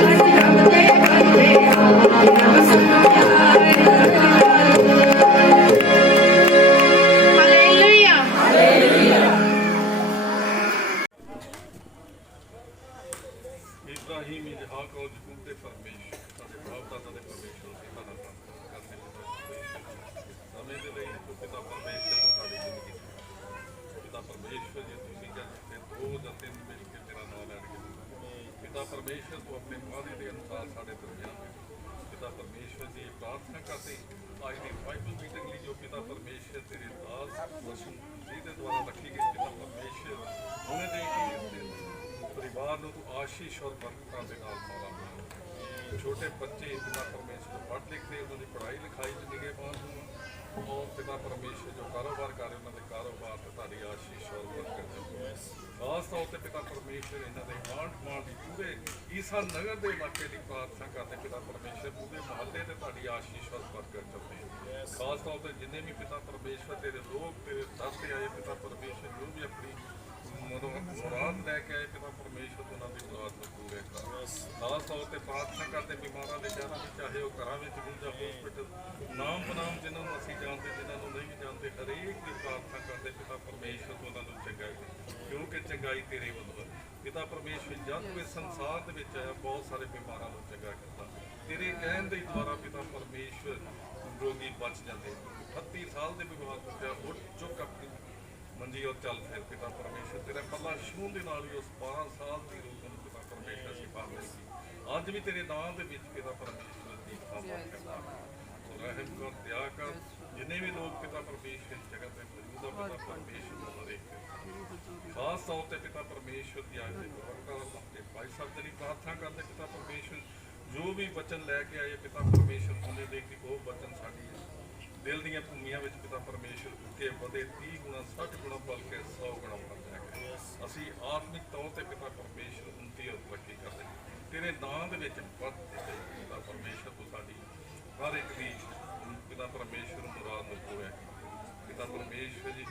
ਅਸੀਂ ਰੱਬ ਦੇ ਬੰਦੇ ਹਾਂ, ਰੱਬ ਸਾਨੂੰ ਪਿਆਰ ਕਰਦਾ ਏ। ਹਾਲੇਲੂਇਆ। ਇਬਰਾਹੀਮ ਇਸਹਾਕ ਔਰ ਯਕੂਬ ਦੇ ਪਰਮੇਸ਼ਰ ਸਾਡੇ ਬਾਪ ਦਾਦਾ ਦੇ ਪਰਮੇਸ਼ਰ ਅਸੀਂ ਤੁਹਾਡਾ ਧੰਨਵਾਦ ਕਰਦੇ ਹਾਂ। ਸਮੇਂ ਦੇ ਲਈ ਤੂੰ ਪਿਤਾ ਪਰਮੇਸ਼ਰ ਨੂੰ ਸਾਡੀ ਜ਼ਿੰਦਗੀ ਪਿਤਾ ਪਰਮੇਸ਼ਰ ਜੀ ਤੁਸੀਂ ਕਹਿੰਦੇ ਦੋ ਜਾਂ ਤਿੰਨ ਮਿਲ ਕੇ ਤੇਰਾ ਨਾਮ ਲੈਣਗੇ। ਪਿਤਾ ਪਰਮੇਸ਼ਰ ਤੂੰ ਆਪਣੇ ਵਾਅਦੇ ਦੇ ਅਨੁਸਾਰ ਸਾਡੇ ਦਰਮਿਆਨ ਪਿਤਾ ਪਰਮੇਸ਼ਰ ਦੀ ਪ੍ਰਾਰਥਨਾ ਕਰਦੇ ਅੱਜ ਦੀ ਬਾਈਬਲ ਮੀਟਿੰਗ ਲਈ ਜੋ ਪਿਤਾ ਪਰਮੇਸ਼ਰ ਤੇਰੇ ਦਾਸ ਵਸੂ ਜੀ ਦੇ ਦੁਆਰਾ ਰੱਖੀ ਗਈ ਪਿਤਾ ਪਰਮੇਸ਼ਰ ਹੁਣੇ ਦੇ ਕੇ ਪਰਿਵਾਰ ਨੂੰ ਤੂੰ ਆਸ਼ੀਸ਼ ਔਰ ਬਰਕਤਾਂ ਦੇ ਨਾਲ ਮਾਲਾ ਬਣਾ। छोटे बच्चे पिता परमेश्वर पढ़ लिख के उन्होंने पढ़ाई लिखाई च निगहबान होवन और पिता परमेश्वर जो कारोबार कर रहे उन्होंने कारोबार ते तुहाडी आशीष और बरकत देवे। खास तौर पर पिता परमेश्वर इन्हों के आंढ गुआंढ की पूरे ईसा नगर के इलाके की प्रार्थना करते पिता परमेश्वर पूरे मुहल्ले से तुहाडी आशीष और बरकत चाहते। खास तौर पर जिन्हें भी पिता परमेश्वर तेरे लोग तेरे दर से आए पिता परमेश्वर जो भी अपनी मुराद लैके आए पिता परमेश्वर उन्होंने मुराद को पूरे कर। खास तौर पर प्रार्थना करते बीमारा ले जाना चाहे वह घर में हों या हॉस्पिटल नाम बनाम जिन्होंने असी जानते जिन्होंने नहीं जानते हरेक की प्रार्थना करते पिता परमेश्वर उन्होंने चंगाई क्योंकि चंगाई तेरे वालों पिता परमेश्वर जब तू इस संसार के विच आया बहुत सारे बीमारों को चंगा किया तेरे कहन के द्वारा पिता परमेश्वर रोगी बच जाते 38 साल के विवाह टूटा उठ चुक अपनी मंजी और चल फिर पिता परमेश्वर तेरा पला छून के नाल ही उस 12 साल की रोग को पिता परमेश्वर सिफा मिली अज भी तेरे नाम के विच पिता परमेश्वर की खबर करता रहम कर दया कर जिन्हें भी लोग पिता परमेश्वर जगत में मौजूद है पिता परमेश्वर को देख खास तौर पर पिता परमेश्वर की आज के भाई साहब तेरी प्रार्थना करते पिता परमेश्वर जो भी वचन लैके आए पिता परमेश्वर उन्हें देख के वो वचन साड़ी दिल दी भूमिया पिता परमेश्वर के वधे 30 गुणा 60 गुणा बल्कि 100 गुणा बढ़ जाएगा। असी आत्मिक तौर पर पिता परमेश्वर उन्नति और तरक्की करते तेरे नाम के पिता परमेश्वर को साड़ी हर एक की पिता परमेश्वर मुराद में पूरा पिता परमेश्वर जी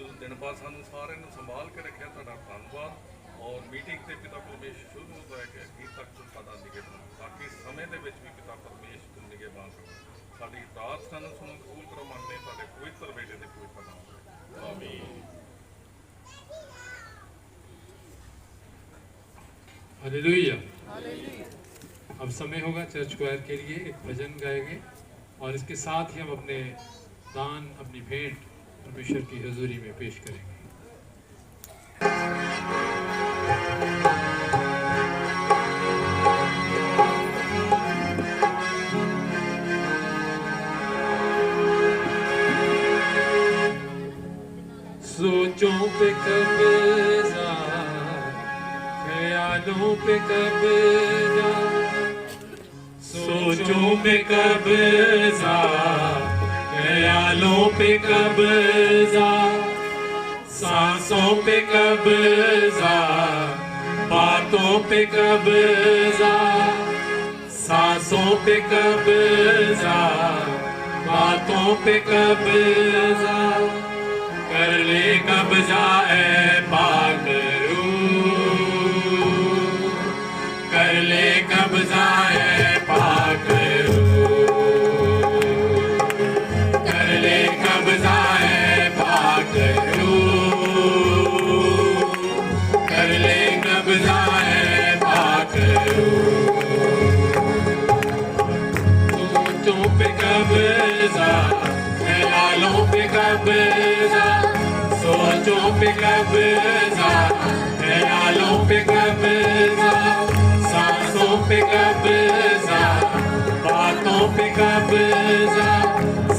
तुम दिन बाद सानू सारे संभाल के रखा तुहाडा धन्यवाद और मीटिंग से पिता परमेश्वर शुरू होता है कि अखीर तक तुम साडा निगहबान बाकी समय के भी पिता परमेश्वर तुम निगहबान रखो साडी प्रार्थना नूं सुनो कबूल करो मंगते साडे पवित्र बेटे दे पवित्र नाम आमीन। हालेलुया। अब समय होगा चर्च क्वायर के लिए एक भजन गाएंगे और इसके साथ ही हम अपने दान अपनी भेंट परमेश्वर की हजूरी में पेश करेंगे। सोचों पे कब्जा ख्यालों पे कब्जा सोचों पे कब्जा ख्यालों पे कब्जा सांसों पे कब्जा बातों पे कब्जा सांसों पे कब्जा बातों पे कब्जा कर ले कब्जा ऐ पाक रूह कर ले कब्जा ऐ पाक रूह कर ले कब्जा ऐ पाक रूह कर ले कब्जा ऐ पाक रूह सोचों पे कब्जा ख्यालों पे कब्जा सोचों पे कब्जा ख्यालों पे कब्जा सांसों पे कब्जा बातों पे कब्जा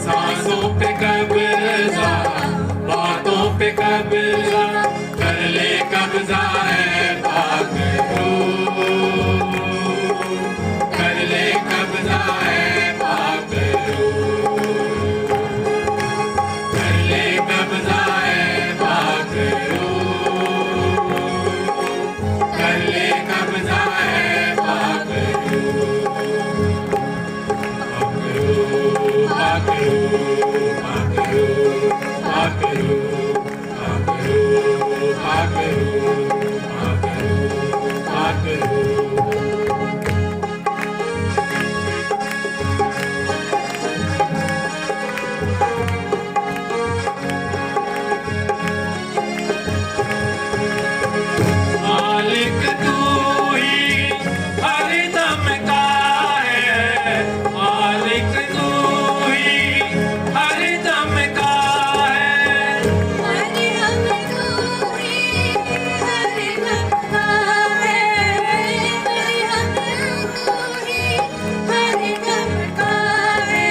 सांसों पे कब्जा बातों पे कब्जा कर ले कब्जा है पाक रूह कर ले कब्जा है पाक रूह कर ले कब्जा है पाक रूह कर ले कब्जा है पाक रूह पाक रूह पाक रूह पाक रूह पाक रूह पाक रूह पाक रूह मालिक तू ही हर दम का है मालिक तू ही हर दम का है हरि हम तू ही हर दम का है हरि हम तू ही हर दम का है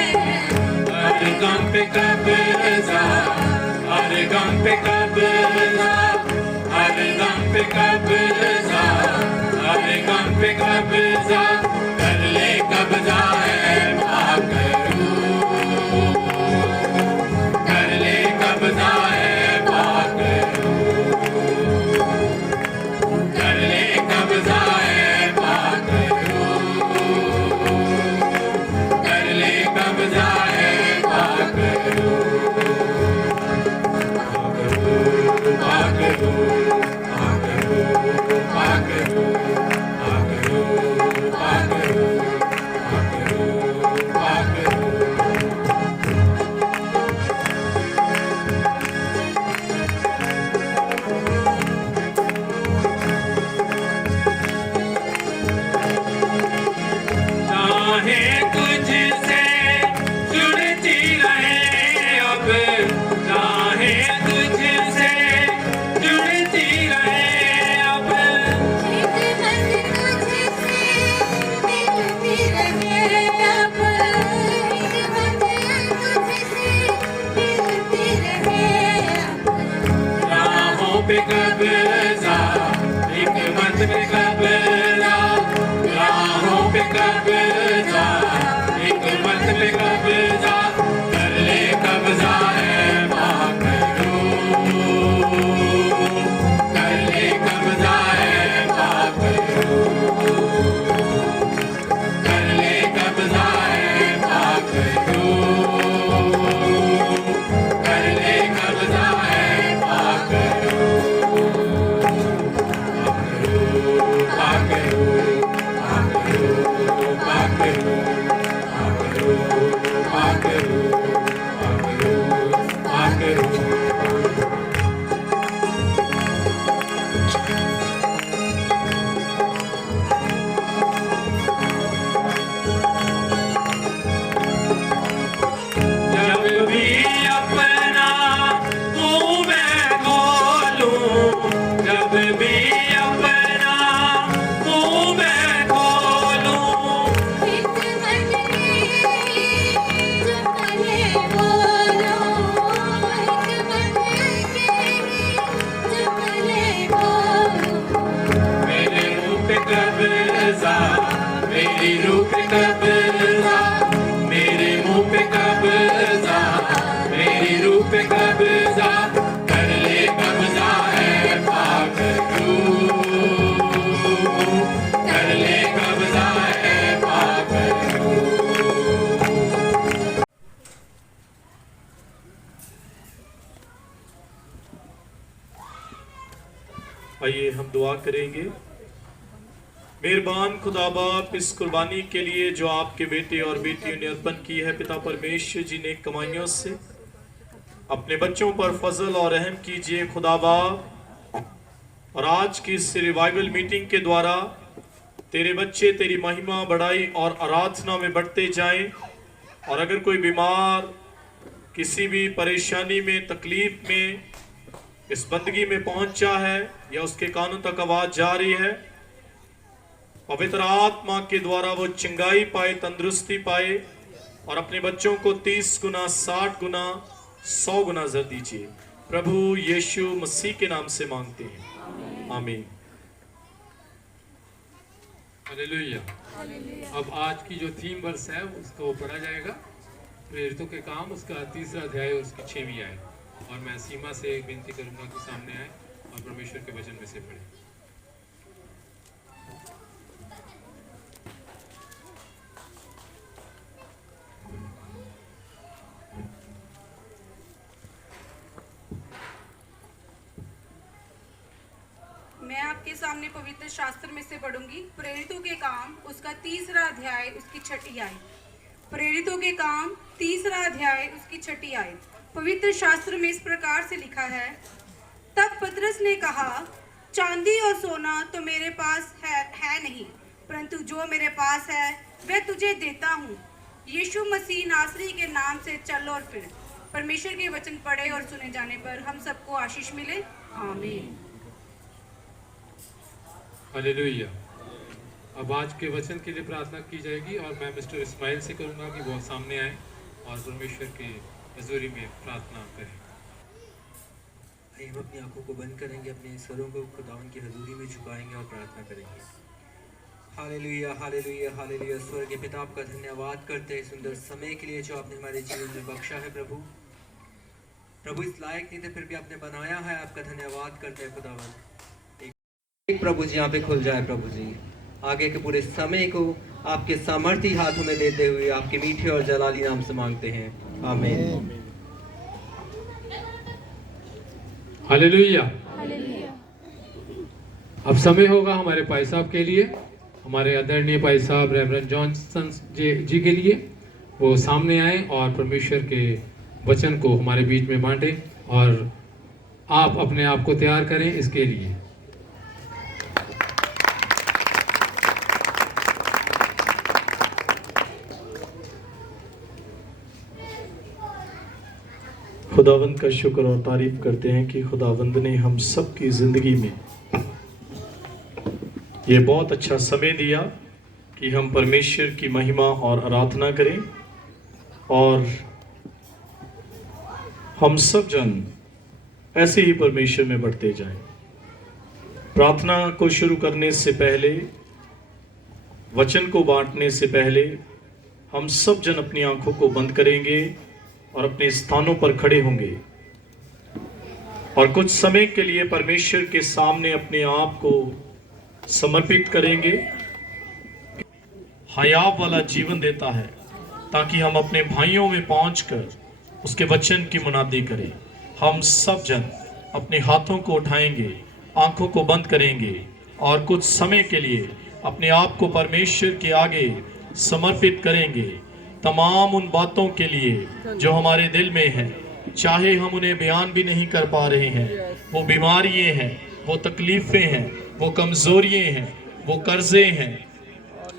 हर गम पे कब्जा हर गम पे कब्जा हर गम पे कब्जा, हर गम पे कब्जा, कर ले कब्जा है पाकरू, कर ले कब्जा है पाकरू, कर ले कब्जा है पाकरू, कर ले कब्जा है पाकरू, पाकरू, पाकरू, पाकरू, पाकरू, पाकरू, पाकरू, पाकरू। चाहे तुझसे जुड़ती रहे अब, चाहे तुझसे जुड़ती रहे अब, राहों पे कब्जा, हिकमत पे कब्जा, राहों पे कब्जा, हिकमत पे कब्जा, कर ले कब्जा है पाकरू, कर ले कब्जा है पाकरू, कर ले कब्जा है पाकरू, कर ले कब्जा है पाकरू, पाकरू, पाकरू, पाकरू, पाकरू, पाकरू, पाकरू, पाकरू। जब भी अपना मुंह मैं खोलूं, जब भी अपना मुंह मैं खोलूं, मेरे मुंह पे कब्जा, मेरी रूह पे कब्जा, मेरे मुंह पे कब्जा, मेरी रूह पे कब्जा, कर ले कब्जा है पाकरू, कर ले कब्जा है पाकरू। आइए हम दुआ करेंगे। मेहरबान खुदा बाप, इस कुर्बानी के लिए जो आपके बेटे और बेटियों ने अर्पण की है, पिता परमेश्वर जी ने कमाइयों से अपने बच्चों पर फजल और रहम कीजिए खुदा बाप। और आज की इस रिवाइवल मीटिंग के द्वारा तेरे बच्चे तेरी महिमा बढ़ाई और आराधना में बढ़ते जाएं। और अगर कोई बीमार, किसी भी परेशानी में, तकलीफ में, इस बंदगी में पहुंचा है या उसके कानों तक आवाज जा रही है, पवित्र आत्मा के द्वारा वो चंगाई पाए, तंदुरुस्ती पाए और अपने बच्चों को 30 गुना, 60 गुना, 100 गुना जर दीजिए। प्रभु यीशु मसीह के नाम से मांगते हैं, आमीन। हालेलुया। अब आज की जो थीम वर्स है उसका वो पढ़ा जाएगा, प्रेरितों के काम, उसका 3रा अध्याय और उसकी 6वीं आयत। और मैं सीमा से एक विनती करूंगा कि सामने आए और परमेश्वर के वचन में से पढ़े। मैं आपके सामने पवित्र शास्त्र में से पढ़ूंगी प्रेरितों के काम, उसका 3रा अध्याय, उसकी 6ठी आयत। प्रेरितों के काम 3रा अध्याय, उसकी 6ठी आयत। पवित्र शास्त्र में इस प्रकार से लिखा है, तब पतरस ने कहा, चांदी और सोना तो मेरे पास है नहीं, परंतु जो मेरे पास है वह तुझे देता हूँ। यीशु मसीह नासरी के नाम से चल और फिर। परमेश्वर के वचन पढ़े और सुने जाने पर हम सबको आशीष मिले, आमीन। हालेलुया। अब आज के वचन के लिए प्रार्थना की जाएगी और मैं मिस्टर इस्माइल से करूंगा कि वो सामने आए और परमेश्वर के हजूरी में प्रार्थना करें। आइए हम अपनी आंखों को बंद करेंगे, अपने सरों को खुदावन की हजूरी में झुकाएंगे और प्रार्थना करेंगे। Hallelujah hallelujah hallelujah. स्वर्ग के पिता आपका धन्यवाद करते हैं सुंदर समय के लिए जो आपने हमारे जीवन में बख्शा है प्रभु। प्रभु इस लायक नहीं थे फिर भी आपने बनाया है, आपका धन्यवाद करते हैं खुदावन। एक प्रभु जी यहाँ पे खुल जाए प्रभु जी, आगे के पूरे समय को आपके सामर्थी हाथों में देते हुए आपके मीठे और जलाली नाम से मांगते हैं, आमीन। हालेलुया। अब समय होगा हमारे भाई साहब के लिए, हमारे आदरणीय भाई साहब रेवरेंड जॉनसन जी के लिए। वो सामने आए और परमेश्वर के वचन को हमारे बीच में बांटें और आप अपने आप को तैयार करें इसके लिए। खुदावंद का शुक्र और तारीफ करते हैं कि खुदावंद ने हम सब की ज़िंदगी में ये बहुत अच्छा समय दिया कि हम परमेश्वर की महिमा और आराधना करें और हम सब जन ऐसे ही परमेश्वर में बढ़ते जाएं। प्रार्थना को शुरू करने से पहले, वचन को बांटने से पहले हम सब जन अपनी आंखों को बंद करेंगे और अपने स्थानों पर खड़े होंगे और कुछ समय के लिए परमेश्वर के सामने अपने आप को समर्पित करेंगे। हयाव वाला जीवन देता है ताकि हम अपने भाइयों में पहुंचकर उसके वचन की मुनादी करें। हम सब जन अपने हाथों को उठाएंगे, आंखों को बंद करेंगे और कुछ समय के लिए अपने आप को परमेश्वर के आगे समर्पित करेंगे। तमाम उन बातों के लिए जो हमारे दिल में है, चाहे हम उन्हें बयान भी नहीं कर पा रहे हैं, वो बीमारियां हैं, वो तकलीफें हैं, वो कमजोरियां हैं, वो कर्जे हैं,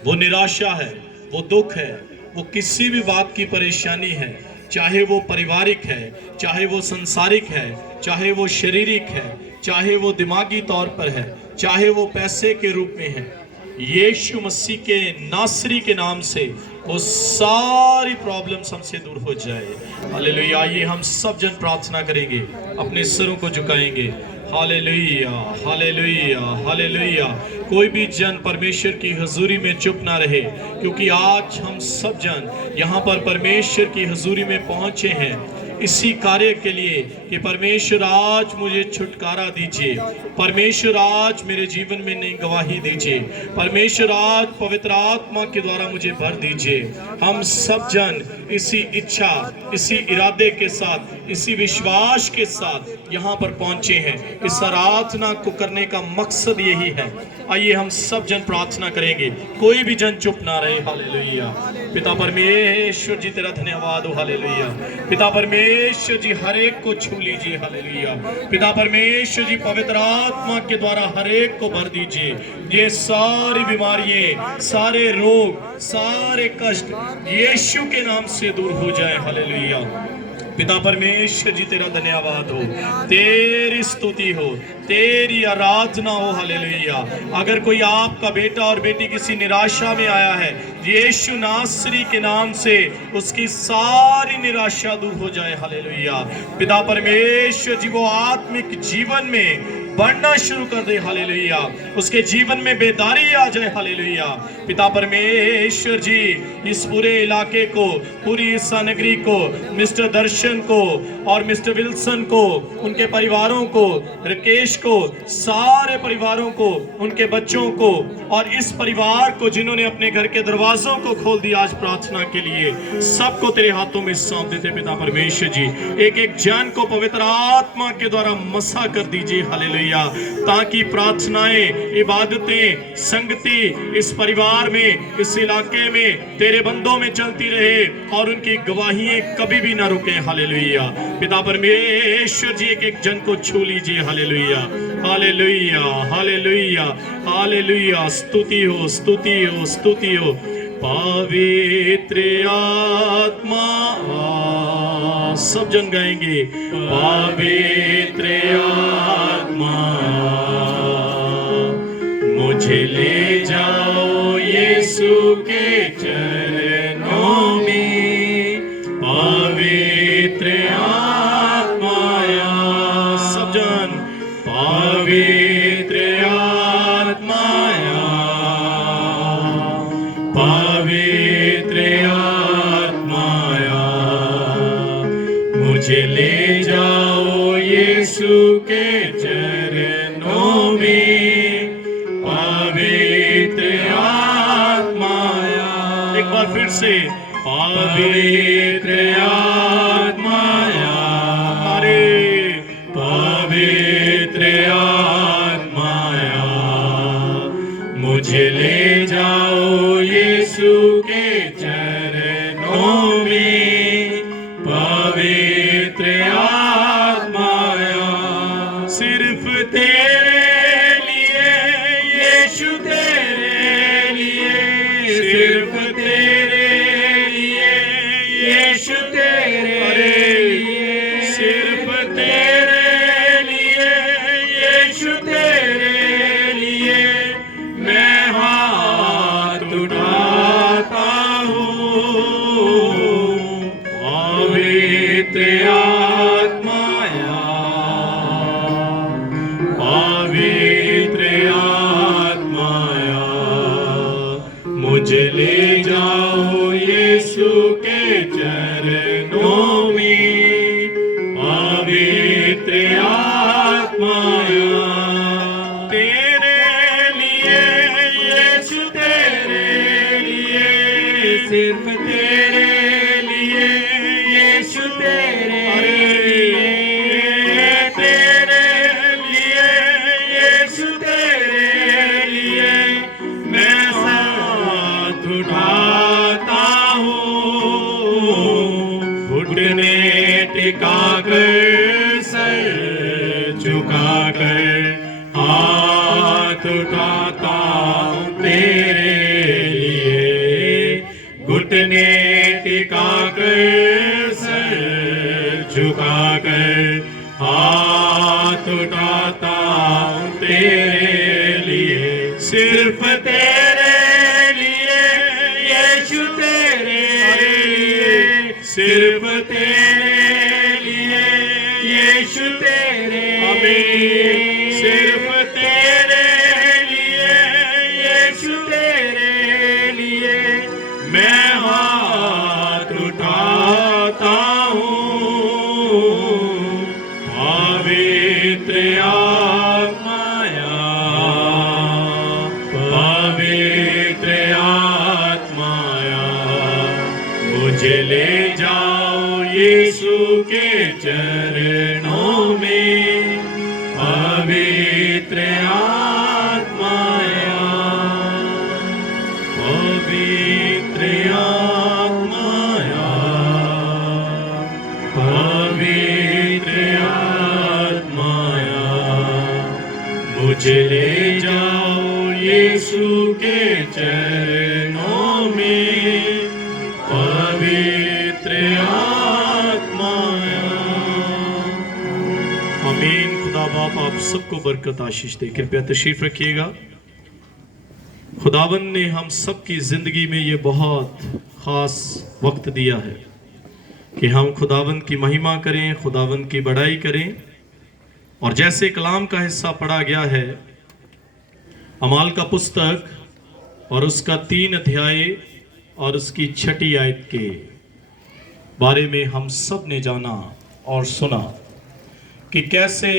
वो निराशा है, वो दुख है, वो किसी भी बात की परेशानी है, चाहे वो पारिवारिक है, चाहे वो संसारिक है, चाहे वो शारीरिक है, चाहे वो दिमागी तौर पर है, चाहे वो पैसे के रूप में है, यीशु मसीह के नासरी के नाम से वो सारी प्रॉब्लम्स हमसे दूर हो जाए। हालेलुया। आइए हम सब जन प्रार्थना करेंगे, अपने सिरों को झुकाएंगे। Hallelujah hallelujah hallelujah. कोई भी जन परमेश्वर की हजूरी में चुप ना रहे, क्योंकि आज हम सब जन यहाँ पर परमेश्वर की हजूरी में पहुँचे हैं इसी कार्य के लिए कि परमेश्वर आज मुझे छुटकारा दीजिए, परमेश्वर आज मेरे जीवन में नई गवाही दीजिए, परमेश्वर आज पवित्र आत्मा के द्वारा मुझे भर दीजिए। हम सब जन इसी इच्छा, इसी इरादे के साथ, इसी विश्वास के साथ यहाँ पर पहुँचे हैं। इस आराधना को करने का मकसद यही है। आइए हम सब जन प्रार्थना करेंगे, कोई भी जन चुप ना रहे। हालेलुया। पिता परमेश्वर जी तेरा धन्यवाद हो। हालेलुया। पिता परमेश्वर जी हर एक को छू लीजिए। हालेलुया। पिता परमेश्वर जी पवित्र आत्मा के द्वारा हर एक को भर दीजिए। ये सारी बीमारियां, सारे रोग, सारे कष्ट यीशु के नाम से दूर हो जाए। हालेलुया। पिता परमेश्वर जी तेरा धन्यवाद हो, तेरी स्तुति हो, तेरी आराधना हो। हालेलुया। अगर कोई आपका बेटा और बेटी किसी निराशा में आया है, यीशु नासरी के नाम से उसकी सारी निराशा दूर हो जाए। हालेलुया। पिता परमेश्वर जी वो आत्मिक जीवन में बढ़ना शुरू कर दे। हालेलुया। उसके जीवन में बेदारी आ जाए। हालेलुया। पिता परमेश्वर जी इस पूरे इलाके को, पूरी इस नगरी को, मिस्टर दर्शन को और मिस्टर विल्सन को, उनके परिवारों को, राकेश को, सारे परिवारों को, उनके बच्चों को और इस परिवार को जिन्होंने अपने घर के दरवाजों को खोल दिया आज प्रार्थना के लिए, सबको तेरे हाथों में सौंप देते। पिता परमेश्वर जी एक एक जन को पवित्र आत्मा के द्वारा मसा कर दीजिए। हालेलुया। ताकि प्रार्थनाएं, इबादतें, संगति इस परिवार में, इस इलाके में तेरे बंदों में चलती रहे और उनकी गवाहियां कभी भी ना रुके। हालेलुया। पिता परमेश्वर जी एक एक जन को छू लीजिए। Hallelujah hallelujah hallelujah hallelujah. स्तुति हो, स्तुति हो, स्तुति हो। पवित्र आत्मा, सब जन गाएंगे। पवित्र आत्मा मुझे ले जाओ यीशु के चरणों में। पवित्र आत्मा सब जन पवित्र आत्माया मुझे ले जाओ यीशु के चरणों में। पवित्र आत्माया, एक बार फिर से, पवित्र आत्माया अरे पवित्र आत्माया मुझे ले जाओ यीशु के चरणों में। पवित्र आत्माया सिर्फ तेरे लिए यीशु, तेरे लिए, सिर्फ तेरे लिए यीशु, तेरे लिए, सिर्फ तेरे लिए यीशु, तेरे लिए मैं हाथ उठाता हूँ। पवित्र आत्माया, पवित्र आत्माया मुझे ले जाओ यीशु के चरणों में। पवित्र आत्माया तेरे लिए यीशु, तेरे लिए, सिर्फ तेरे लिए यीशु, तेरे लिए, तेरे लिए यीशु, तेरे लिए मैं हाथ उठाता हूँ। घुटने टिका कर, सर झुका कर हाथ उठाता हूँ तेरे लिए। घुटने टिका कर, सर झुका कर हाथ उठाता हूँ तेरे लिए। सिर्फ तेरे लिए यीशु, तेरे लिए, सिर्फ तेरे लिए यीशु, तेरे लिए, सिर्फ तेरे लिए यीशु, तेरे लिए मैं हाथ उठाता हूँ। पवित्र आत्माया, पवित्र आत्माया मुझे ले जाओ यीशु के चरणों में। पवित्र आत्माया, पवित्र आत्माया, पवित्र आत्माया मुझे ले जाओ यीशु के चरणों में। पवित्र आत्माया। आमीन। खुदा बाप आप सबको बरकत आशीष दे। कृपया तशरीफ रखिएगा। खुदावन ने हम सबकी जिंदगी में ये बहुत खास वक्त दिया है कि हम खुदावन की महिमा करें, खुदावन की बड़ाई करें। और जैसे कलाम का हिस्सा पढ़ा गया है, अमाल का पुस्तक और उसका 3 अध्याय और उसकी 6 आयत के बारे में हम सब ने जाना और सुना कि कैसे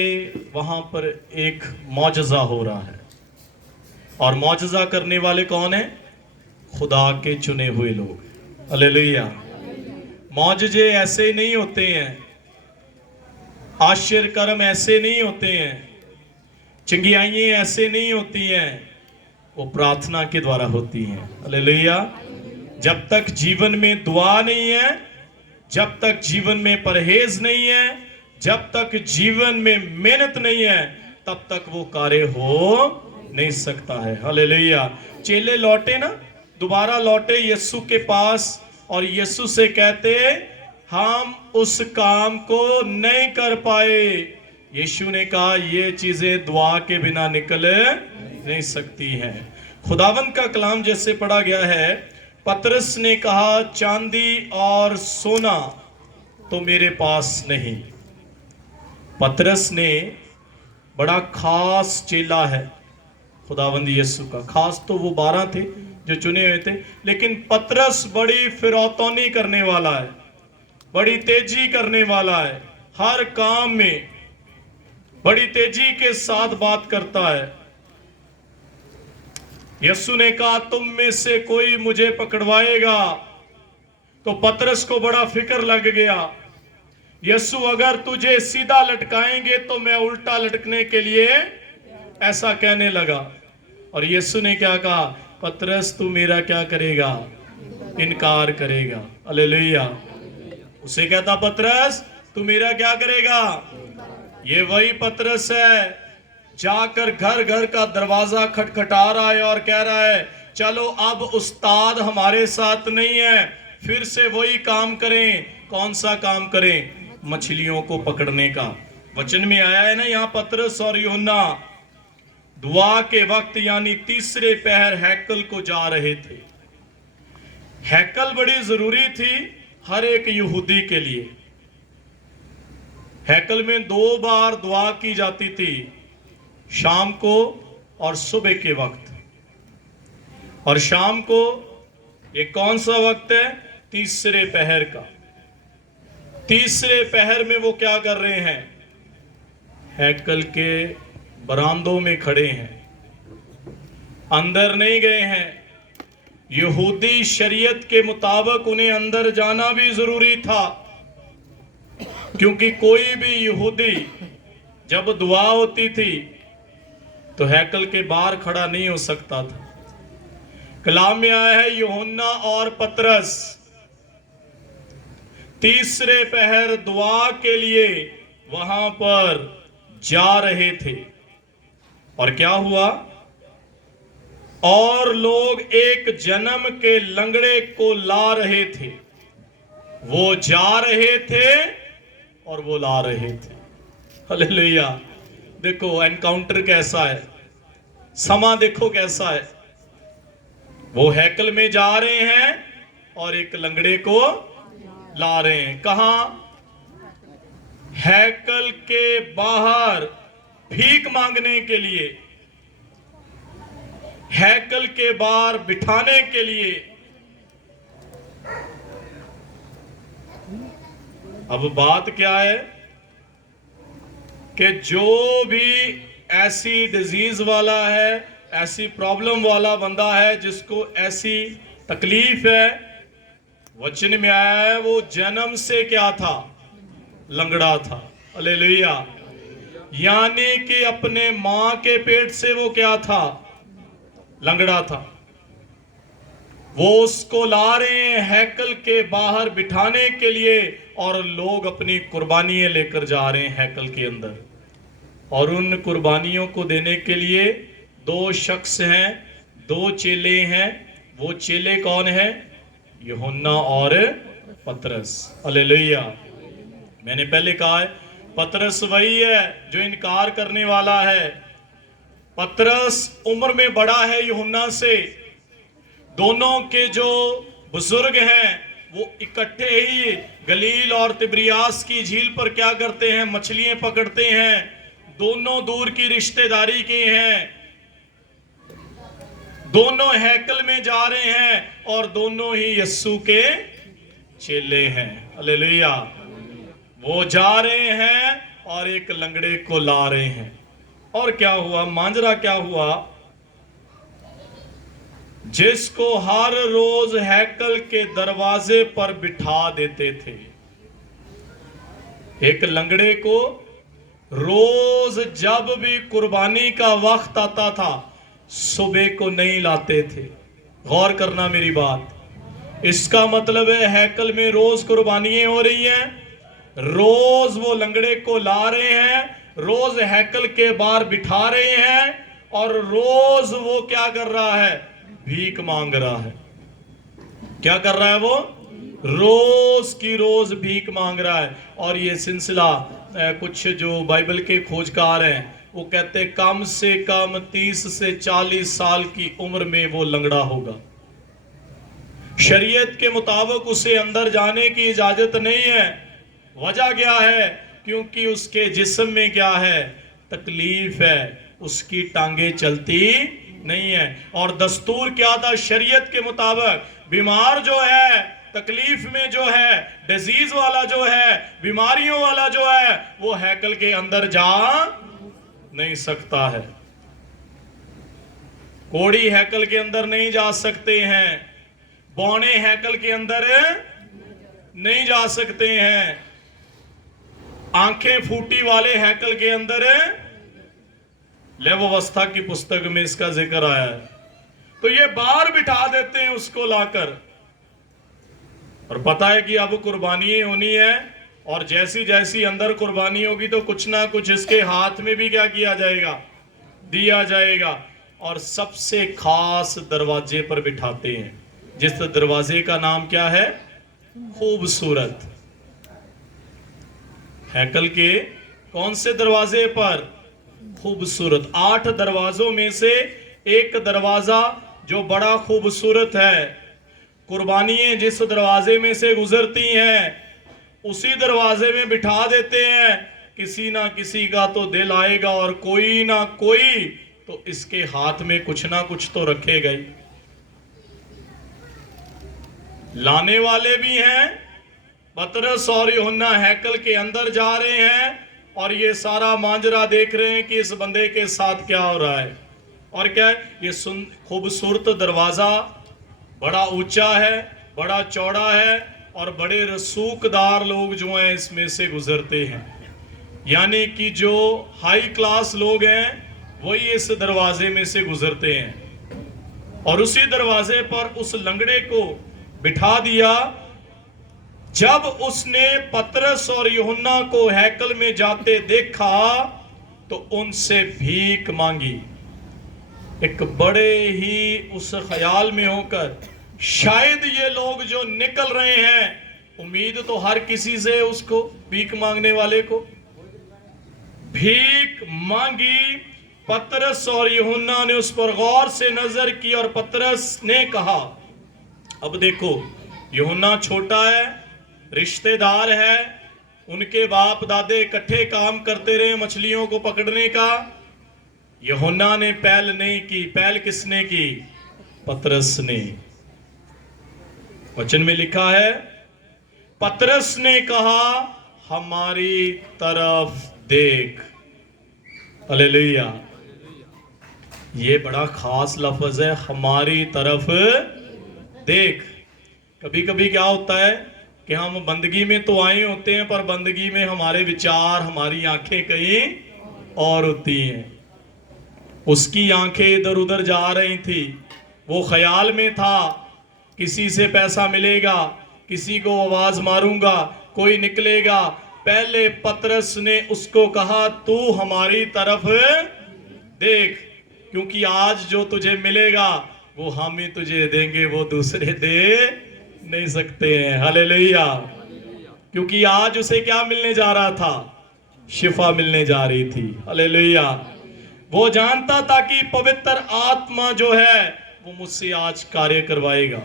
वहाँ पर एक मौजज़ा हो रहा है। और मौजज़ा करने वाले कौन है? खुदा के चुने हुए लोग। हालेलुया। मौजज़े ऐसे नहीं होते हैं, आश्चर्य कर्म ऐसे नहीं होते हैं, चंगियाइयाँ ऐसे नहीं होती हैं, वो प्रार्थना के द्वारा होती हैं। हालेलुया। जब तक जीवन में दुआ नहीं है, जब तक जीवन में परहेज नहीं है, जब तक जीवन में मेहनत नहीं है, तब तक वो कार्य हो नहीं सकता है। हालेलुया। चेले लौटे ना, दोबारा लौटे यीशु के पास और यीशु से कहते हम उस काम को नहीं कर पाए। यीशु ने कहा ये चीजें दुआ के बिना निकल नहीं सकती हैं। खुदावन का कलाम जैसे पढ़ा गया है, पतरस ने कहा चांदी और सोना तो मेरे पास नहीं। पतरस ने बड़ा खास चेला है खुदावंद यीशु का। खास तो वो 12 थे जो चुने हुए थे। लेकिन पतरस बड़ी फिरौतौनी करने वाला है, बड़ी तेजी करने वाला है, हर काम में बड़ी तेजी के साथ बात करता है। यीशु ने कहा तुम में से कोई मुझे पकड़वाएगा, तो पतरस को बड़ा फिक्र लग गया। यीशु अगर तुझे सीधा लटकाएंगे तो मैं उल्टा लटकने के लिए, ऐसा कहने लगा। और यीशु ने क्या कहा, पतरस तू मेरा क्या करेगा, इनकार करेगा। हालेलुया। उसे कहता पतरस तू मेरा क्या करेगा। ये वही पतरस है जाकर घर घर का दरवाजा खटखटा रहा है और कह रहा है चलो अब उस्ताद हमारे साथ नहीं है, फिर से वही काम करें। कौन सा काम करें, मछलियों को पकड़ने का। वचन में आया है ना, यहाँ पतरस और यूहन्ना दुआ के वक्त यानी तीसरे पहर हैकल को जा रहे थे। हैकल बड़ी जरूरी थी हर एक यहूदी के लिए। हैकल में 2 बार दुआ की जाती थी, शाम को और सुबह के वक्त। और शाम को ये कौन सा वक्त है, तीसरे पहर का। तीसरे पहर में वो क्या कर रहे हैं, हैकल के बरामदों में खड़े हैं, अंदर नहीं गए हैं। यहूदी शरीयत के मुताबिक उन्हें अंदर जाना भी जरूरी था, क्योंकि कोई भी यहूदी जब दुआ होती थी तो हैकल के बाहर खड़ा नहीं हो सकता था। कलाम में आया है यूहन्ना और पतरस तीसरे पहर दुआ के लिए वहां पर जा रहे थे। और क्या हुआ, और लोग एक जन्म के लंगड़े को ला रहे थे। वो जा रहे थे और वो ला रहे थे। हालेलुया। देखो एनकाउंटर कैसा है, समा देखो कैसा है। वो हैकल में जा रहे हैं और एक लंगड़े को ला रहे हैं। कहां, हैकल के बाहर भीख मांगने के लिए, हैकल के बाहर बिठाने के लिए। अब बात क्या है कि जो भी ऐसी डिजीज वाला है, ऐसी प्रॉब्लम वाला बंदा है, जिसको ऐसी तकलीफ है, वचन में आया है वो जन्म से क्या था, लंगड़ा था। हालेलुया। यानी कि अपने मां के पेट से वो क्या था, लंगड़ा था। वो उसको ला रहे हैं हैकल के बाहर बिठाने के लिए, और लोग अपनी कुर्बानियां लेकर जा रहे हैं हैकल के अंदर। और उन कुर्बानियों को देने के लिए 2 शख्स हैं, 2 चेले हैं। वो चेले कौन है, यूहन्ना और पतरस। हालेलुया। मैंने पहले कहा है पतरस वही है जो इनकार करने वाला है। पतरस उम्र में बड़ा है यूहन्ना से। दोनों के जो बुजुर्ग हैं वो इकट्ठे ही गलील और तिब्रियास की झील पर क्या करते हैं, मछलियां पकड़ते हैं। दोनों दूर की रिश्तेदारी के हैं, दोनों हैकल में जा रहे हैं और दोनों ही यस्सु के चेले हैं। हालेलुया। वो जा रहे हैं और एक लंगड़े को ला रहे हैं। और क्या हुआ, मांजरा क्या हुआ, जिसको हर रोज हैकल के दरवाजे पर बिठा देते थे, एक लंगड़े को रोज जब भी कुर्बानी का वक्त आता था सुबह को नहीं लाते थे। गौर करना मेरी बात। इसका मतलब है हैकल में रोज कुर्बानियां हो रही हैं, रोज वो लंगड़े को ला रहे हैं, रोज हैकल के बाहर बिठा रहे हैं, और रोज वो क्या कर रहा है, भीख मांग रहा है। क्या कर रहा है वो, रोज की रोज भीख मांग रहा है। और ये सिलसिला कुछ जो बाइबल के खोजकार हैं वो कहते कम से कम 30 से 40 साल की उम्र में वो लंगड़ा होगा। शरीयत के मुताबिक उसे अंदर जाने की इजाजत नहीं है। वजह क्या है, क्योंकि उसके जिस्म में क्या है, तकलीफ है, उसकी टांगे चलती नहीं है। और दस्तूर क्या था? शरीयत के मुताबिक बीमार जो है, तकलीफ में जो है, डिजीज वाला जो है, बीमारियों वाला जो है, वो हैकल के अंदर जा नहीं सकता है। कोड़ी हैकल के अंदर नहीं जा सकते हैं, बौने हैकल के अंदर नहीं जा सकते हैं, आंखें फूटी वाले हैकल के अंदर लेवावस्था की पुस्तक में इसका जिक्र आया है। तो ये बाहर बिठा देते हैं उसको लाकर, और पता है कि अब कुर्बानी होनी है, और जैसी जैसी अंदर कुर्बानी होगी तो कुछ ना कुछ इसके हाथ में भी क्या किया जाएगा? दिया जाएगा। और सबसे खास दरवाजे पर बिठाते हैं, जिस दरवाजे का नाम क्या है? खूबसूरत। हैकल के कौन से दरवाजे पर? खूबसूरत। 8 दरवाजों में से एक दरवाजा जो बड़ा खूबसूरत है, कुर्बानियां जिस दरवाजे में से गुजरती हैं उसी दरवाजे में बिठा देते हैं। किसी ना किसी का तो दिल आएगा और कोई ना कोई तो इसके हाथ में कुछ ना कुछ तो रखेगा ही। लाने वाले भी हैं। पतरस और यूहन्ना हैकल के अंदर जा रहे हैं और ये सारा मांजरा देख रहे हैं कि इस बंदे के साथ क्या हो रहा है। और क्या है? ये खूबसूरत दरवाजा बड़ा ऊंचा है, बड़ा चौड़ा है, और बड़े रसूखदार लोग जो हैं इसमें से गुजरते हैं। यानी कि जो हाई क्लास लोग हैं वही इस दरवाजे में से गुजरते हैं। और उसी दरवाजे पर उस लंगड़े को बिठा दिया। जब उसने पतरस और यूहन्ना को हैकल में जाते देखा तो उनसे भीख मांगी। एक बड़े ही उस ख्याल में होकर, शायद ये लोग जो निकल रहे हैं, उम्मीद तो हर किसी से उसको भीख मांगने वाले को, भीख मांगी। पतरस और यूहन्ना ने उस पर गौर से नजर की और पतरस ने कहा, अब देखो यूहन्ना छोटा है, रिश्तेदार है, उनके बाप दादे इकट्ठे काम करते रहे मछलियों को पकड़ने का। यूहन्ना ने पहल नहीं की। पहल किसने की? पतरस ने। वचन में लिखा है, पतरस ने कहा, हमारी तरफ देख। हालेलुया। ये बड़ा खास लफ्ज है, हमारी तरफ देख। कभी कभी क्या होता है कि हम बंदगी में तो आए होते हैं, पर बंदगी में हमारे विचार, हमारी आंखें कहीं और होती हैं। उसकी आंखें इधर उधर जा रही थी। वो ख्याल में था किसी से पैसा मिलेगा, किसी को आवाज मारूंगा, कोई निकलेगा। पहले पतरस ने उसको कहा, तू हमारी तरफ देख, क्योंकि आज जो तुझे मिलेगा वो हम ही तुझे देंगे, वो दूसरे दे नहीं सकते हैं। हालेलुया। क्योंकि आज उसे क्या मिलने जा रहा था? शिफा मिलने जा रही थी। हालेलुया। वो जानता था कि पवित्र आत्मा जो है वो मुझसे आज कार्य करवाएगा।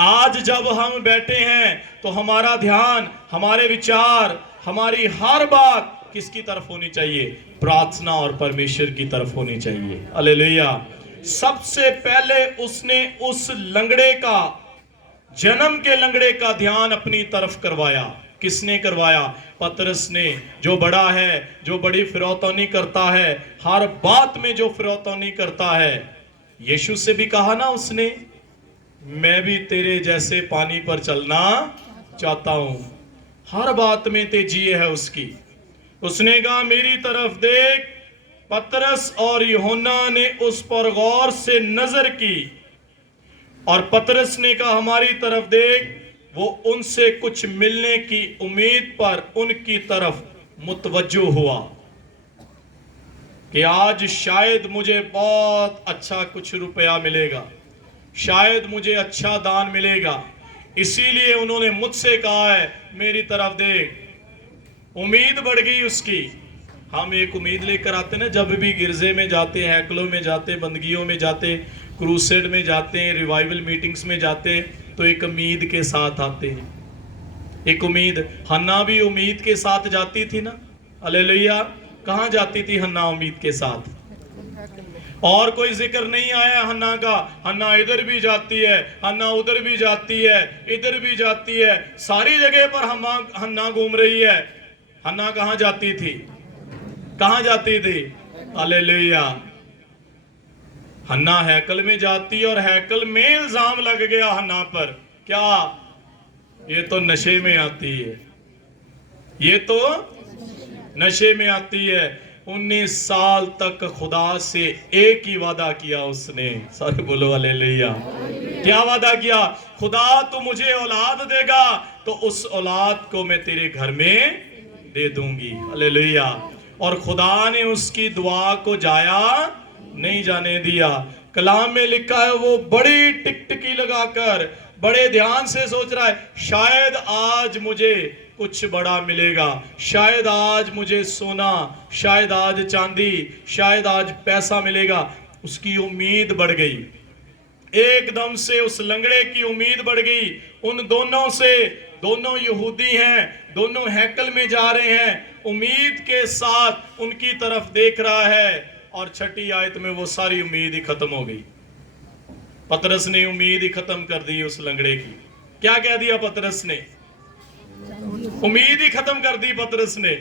आज जब हम बैठे हैं तो हमारा ध्यान, हमारे विचार, हमारी हर बात किसकी तरफ होनी चाहिए? प्रार्थना और परमेश्वर की तरफ होनी चाहिए। हालेलुया। सबसे पहले उसने उस लंगड़े का, जन्म के लंगड़े का ध्यान अपनी तरफ करवाया। किसने करवाया? पतरस ने, जो बड़ा है, जो बड़ी फिरौतौनी करता है, हर बात में जो फिरौतौनी करता है। यीशु से भी कहा ना उसने, मैं भी तेरे जैसे पानी पर चलना चाहता हूं। हर बात में तेजी है उसकी। उसने कहा, मेरी तरफ देख। पतरस और यूहन्ना ने उस पर गौर से नजर की और पतरस ने कहा, हमारी तरफ देख। वो उनसे कुछ मिलने की उम्मीद पर उनकी तरफ मुतवज्जो हुआ कि आज शायद मुझे बहुत अच्छा कुछ रुपया मिलेगा, शायद मुझे अच्छा दान मिलेगा। इसीलिए उन्होंने मुझसे कहा है, मेरी तरफ देख। उम्मीद बढ़ गई उसकी। हम एक उम्मीद लेकर आते ना, जब भी गिरजे में जाते, हैकलों में जाते, बंदगियों में जाते, क्रूसेड में जाते हैं, रिवाइवल मीटिंग्स में जाते हैं, तो एक उम्मीद के साथ आते हैं। एक उम्मीद। हन्ना भी उम्मीद के साथ जाती थी ना। हालेलुया। कहाँ जाती थी हन्ना उम्मीद के साथ? और कोई जिक्र नहीं आया हन्ना का। हन्ना इधर भी जाती है, हन्ना उधर भी जाती है, इधर भी जाती है, सारी जगह पर हन्ना घूम रही है। हन्ना कहां जाती थी? कहां जाती थी? हालेलुया। हन्ना हैकल में जाती और हैकल में इल्जाम लग गया हन्ना पर। क्या? ये तो नशे में आती है, ये तो नशे में आती है। 19 साल तक खुदा से एक ही वादा किया उसने। सारे बोलो हालेलुया। क्या वादा किया? खुदा तू मुझे औलाद देगा तो उस औलाद को मैं तेरे घर में दे दूंगी। हालेलुया। और खुदा ने उसकी दुआ को जाया नहीं जाने दिया। कलाम में लिखा है वो बड़ी टिकटिकी लगाकर बड़े ध्यान से सोच रहा है, शायद आज मुझे कुछ बड़ा मिलेगा, शायद आज मुझे सोना, शायद आज चांदी, शायद आज पैसा मिलेगा। उसकी उम्मीद बढ़ गई, एकदम से उस लंगड़े की उम्मीद बढ़ गई उन दोनों से। दोनों यहूदी हैं, दोनों हैकल में जा रहे हैं, उम्मीद के साथ उनकी तरफ देख रहा है। और 6ठी आयत में वो सारी उम्मीद ही खत्म हो गई। पतरस ने उम्मीद ही खत्म कर दी उस लंगड़े की। क्या कह दिया पतरस ने? उम्मीद ही खत्म कर दी पतरस ने।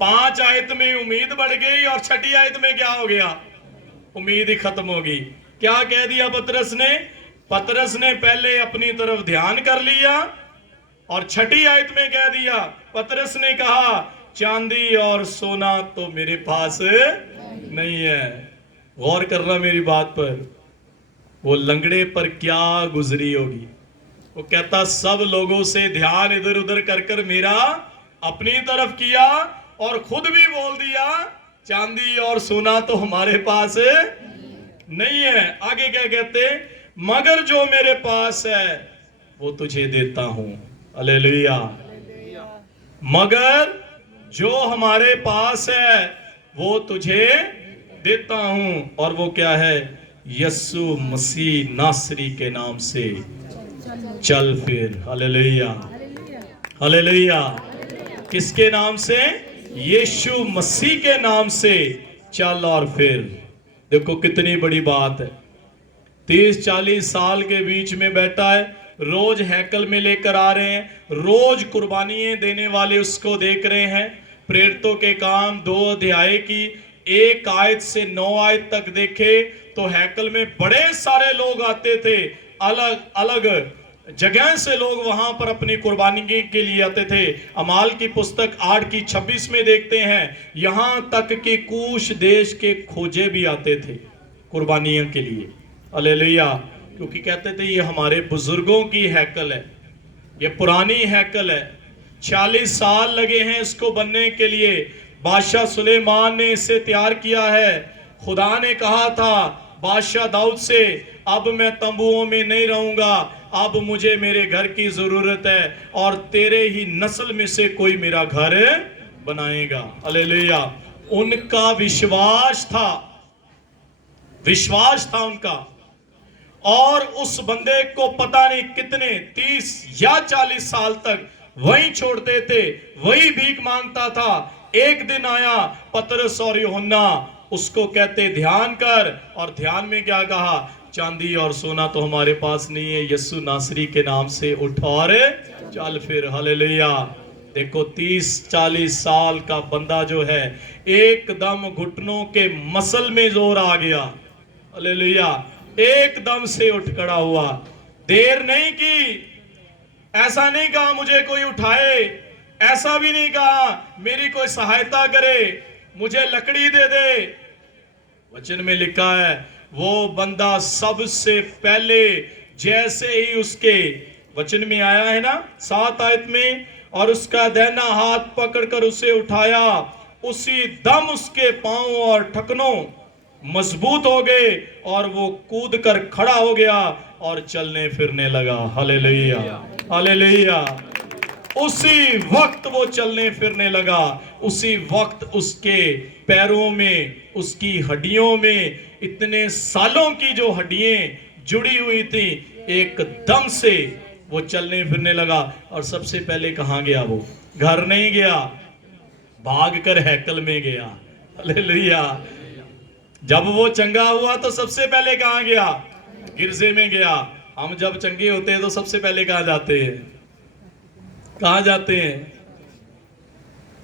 5 आयत में उम्मीद बढ़ गई और 6ठी आयत में क्या हो गया? उम्मीद ही खत्म हो गई। क्या कह दिया पतरस ने? पतरस ने पहले अपनी तरफ ध्यान कर लिया और 6ठी आयत में कह दिया, पतरस ने कहा चांदी और सोना तो मेरे पास नहीं है। गौर करना मेरी बात पर। वो लंगड़े पर क्या गुजरी होगी। वो कहता सब लोगों से ध्यान इधर उधर कर कर मेरा अपनी तरफ किया और खुद भी बोल दिया चांदी और सोना तो हमारे पास नहीं है। आगे क्या कहते? मगर जो मेरे पास है वो तुझे देता हूं। हालेलुया। मगर जो हमारे पास है वो तुझे देता हूं। और वो क्या है? यीशु मसीह नासरी के नाम से चल फिर। हालेलुया। हालेलुया। किसके नाम से? यीशु मसीह के नाम से चल और फिर। देखो कितनी बड़ी बात है। 30-40 साल के बीच में बैठा है, रोज हैकल में लेकर आ रहे हैं, रोज कुर्बानियां देने वाले उसको देख रहे हैं। प्रेरितों के काम 2 अध्याय की 1 आयत से 9 आयत तक देखे तो हैकल में बड़े सारे लोग आते थे, अलग अलग जगह से लोग वहां पर अपनी कुर्बानी के लिए आते थे। अमाल की पुस्तक 8 की 26 में देखते हैं यहां तक कि कूश देश के खोजे भी आते थे कुर्बानियों के लिए। हालेलुया। क्योंकि कहते थे ये हमारे बुजुर्गों की हैकल है, ये पुरानी हैकल है, 40 साल लगे हैं इसको बनने के लिए। बादशाह सुलेमान ने इसे तैयार किया है। खुदा ने कहा था बादशाह दाऊद से, अब मैं तंबुओं में नहीं रहूंगा, अब मुझे मेरे घर की जरूरत है और तेरे ही नस्ल में से कोई मेरा घर बनाएगा। हालेलुया। उनका विश्वास था, विश्वास था उनका। और उस बंदे को पता नहीं कितने 30 या 40 साल तक वहीं छोड़ते थे, वही भीख मांगता था। एक दिन आया पतरस और यूहन्ना, उसको कहते ध्यान कर, और ध्यान में क्या कहा? चांदी और सोना तो हमारे पास नहीं है, यीशु नासरी के नाम से उठ और चल फिर। हालेलुया। देखो 30-40 साल का बंदा जो है एकदम घुटनों के मसल में जोर आ गया। हालेलुया। एकदम से उठ खड़ा हुआ, देर नहीं की। ऐसा नहीं कहा मुझे कोई उठाए, ऐसा भी नहीं कहा मेरी कोई सहायता करे, मुझे लकड़ी दे दे। वचन में लिखा है वो बंदा सबसे पहले जैसे ही उसके, वचन में आया है ना 7 आयत में, और उसका दाहिना हाथ पकड़कर उसे उठाया, उसी दम उसके पांव और ठकनों मजबूत हो गए और वो कूद कर खड़ा हो गया और चलने फिरने लगा। हालेलुया। हालेलुया। उसी वक्त वो चलने फिरने लगा, उसी वक्त उसके पैरों में, उसकी हड्डियों में, इतने सालों की जो हड्डियां जुड़ी हुई थी, एकदम से वो चलने फिरने लगा। और सबसे पहले कहां गया? वो घर नहीं गया, भागकर हैकल में गया। हालेलुया। जब वो चंगा हुआ तो सबसे पहले कहाँ गया? गिरजे में गया। हम जब चंगे होते हैं तो सबसे पहले कहाँ जाते हैं? कहाँ जाते हैं?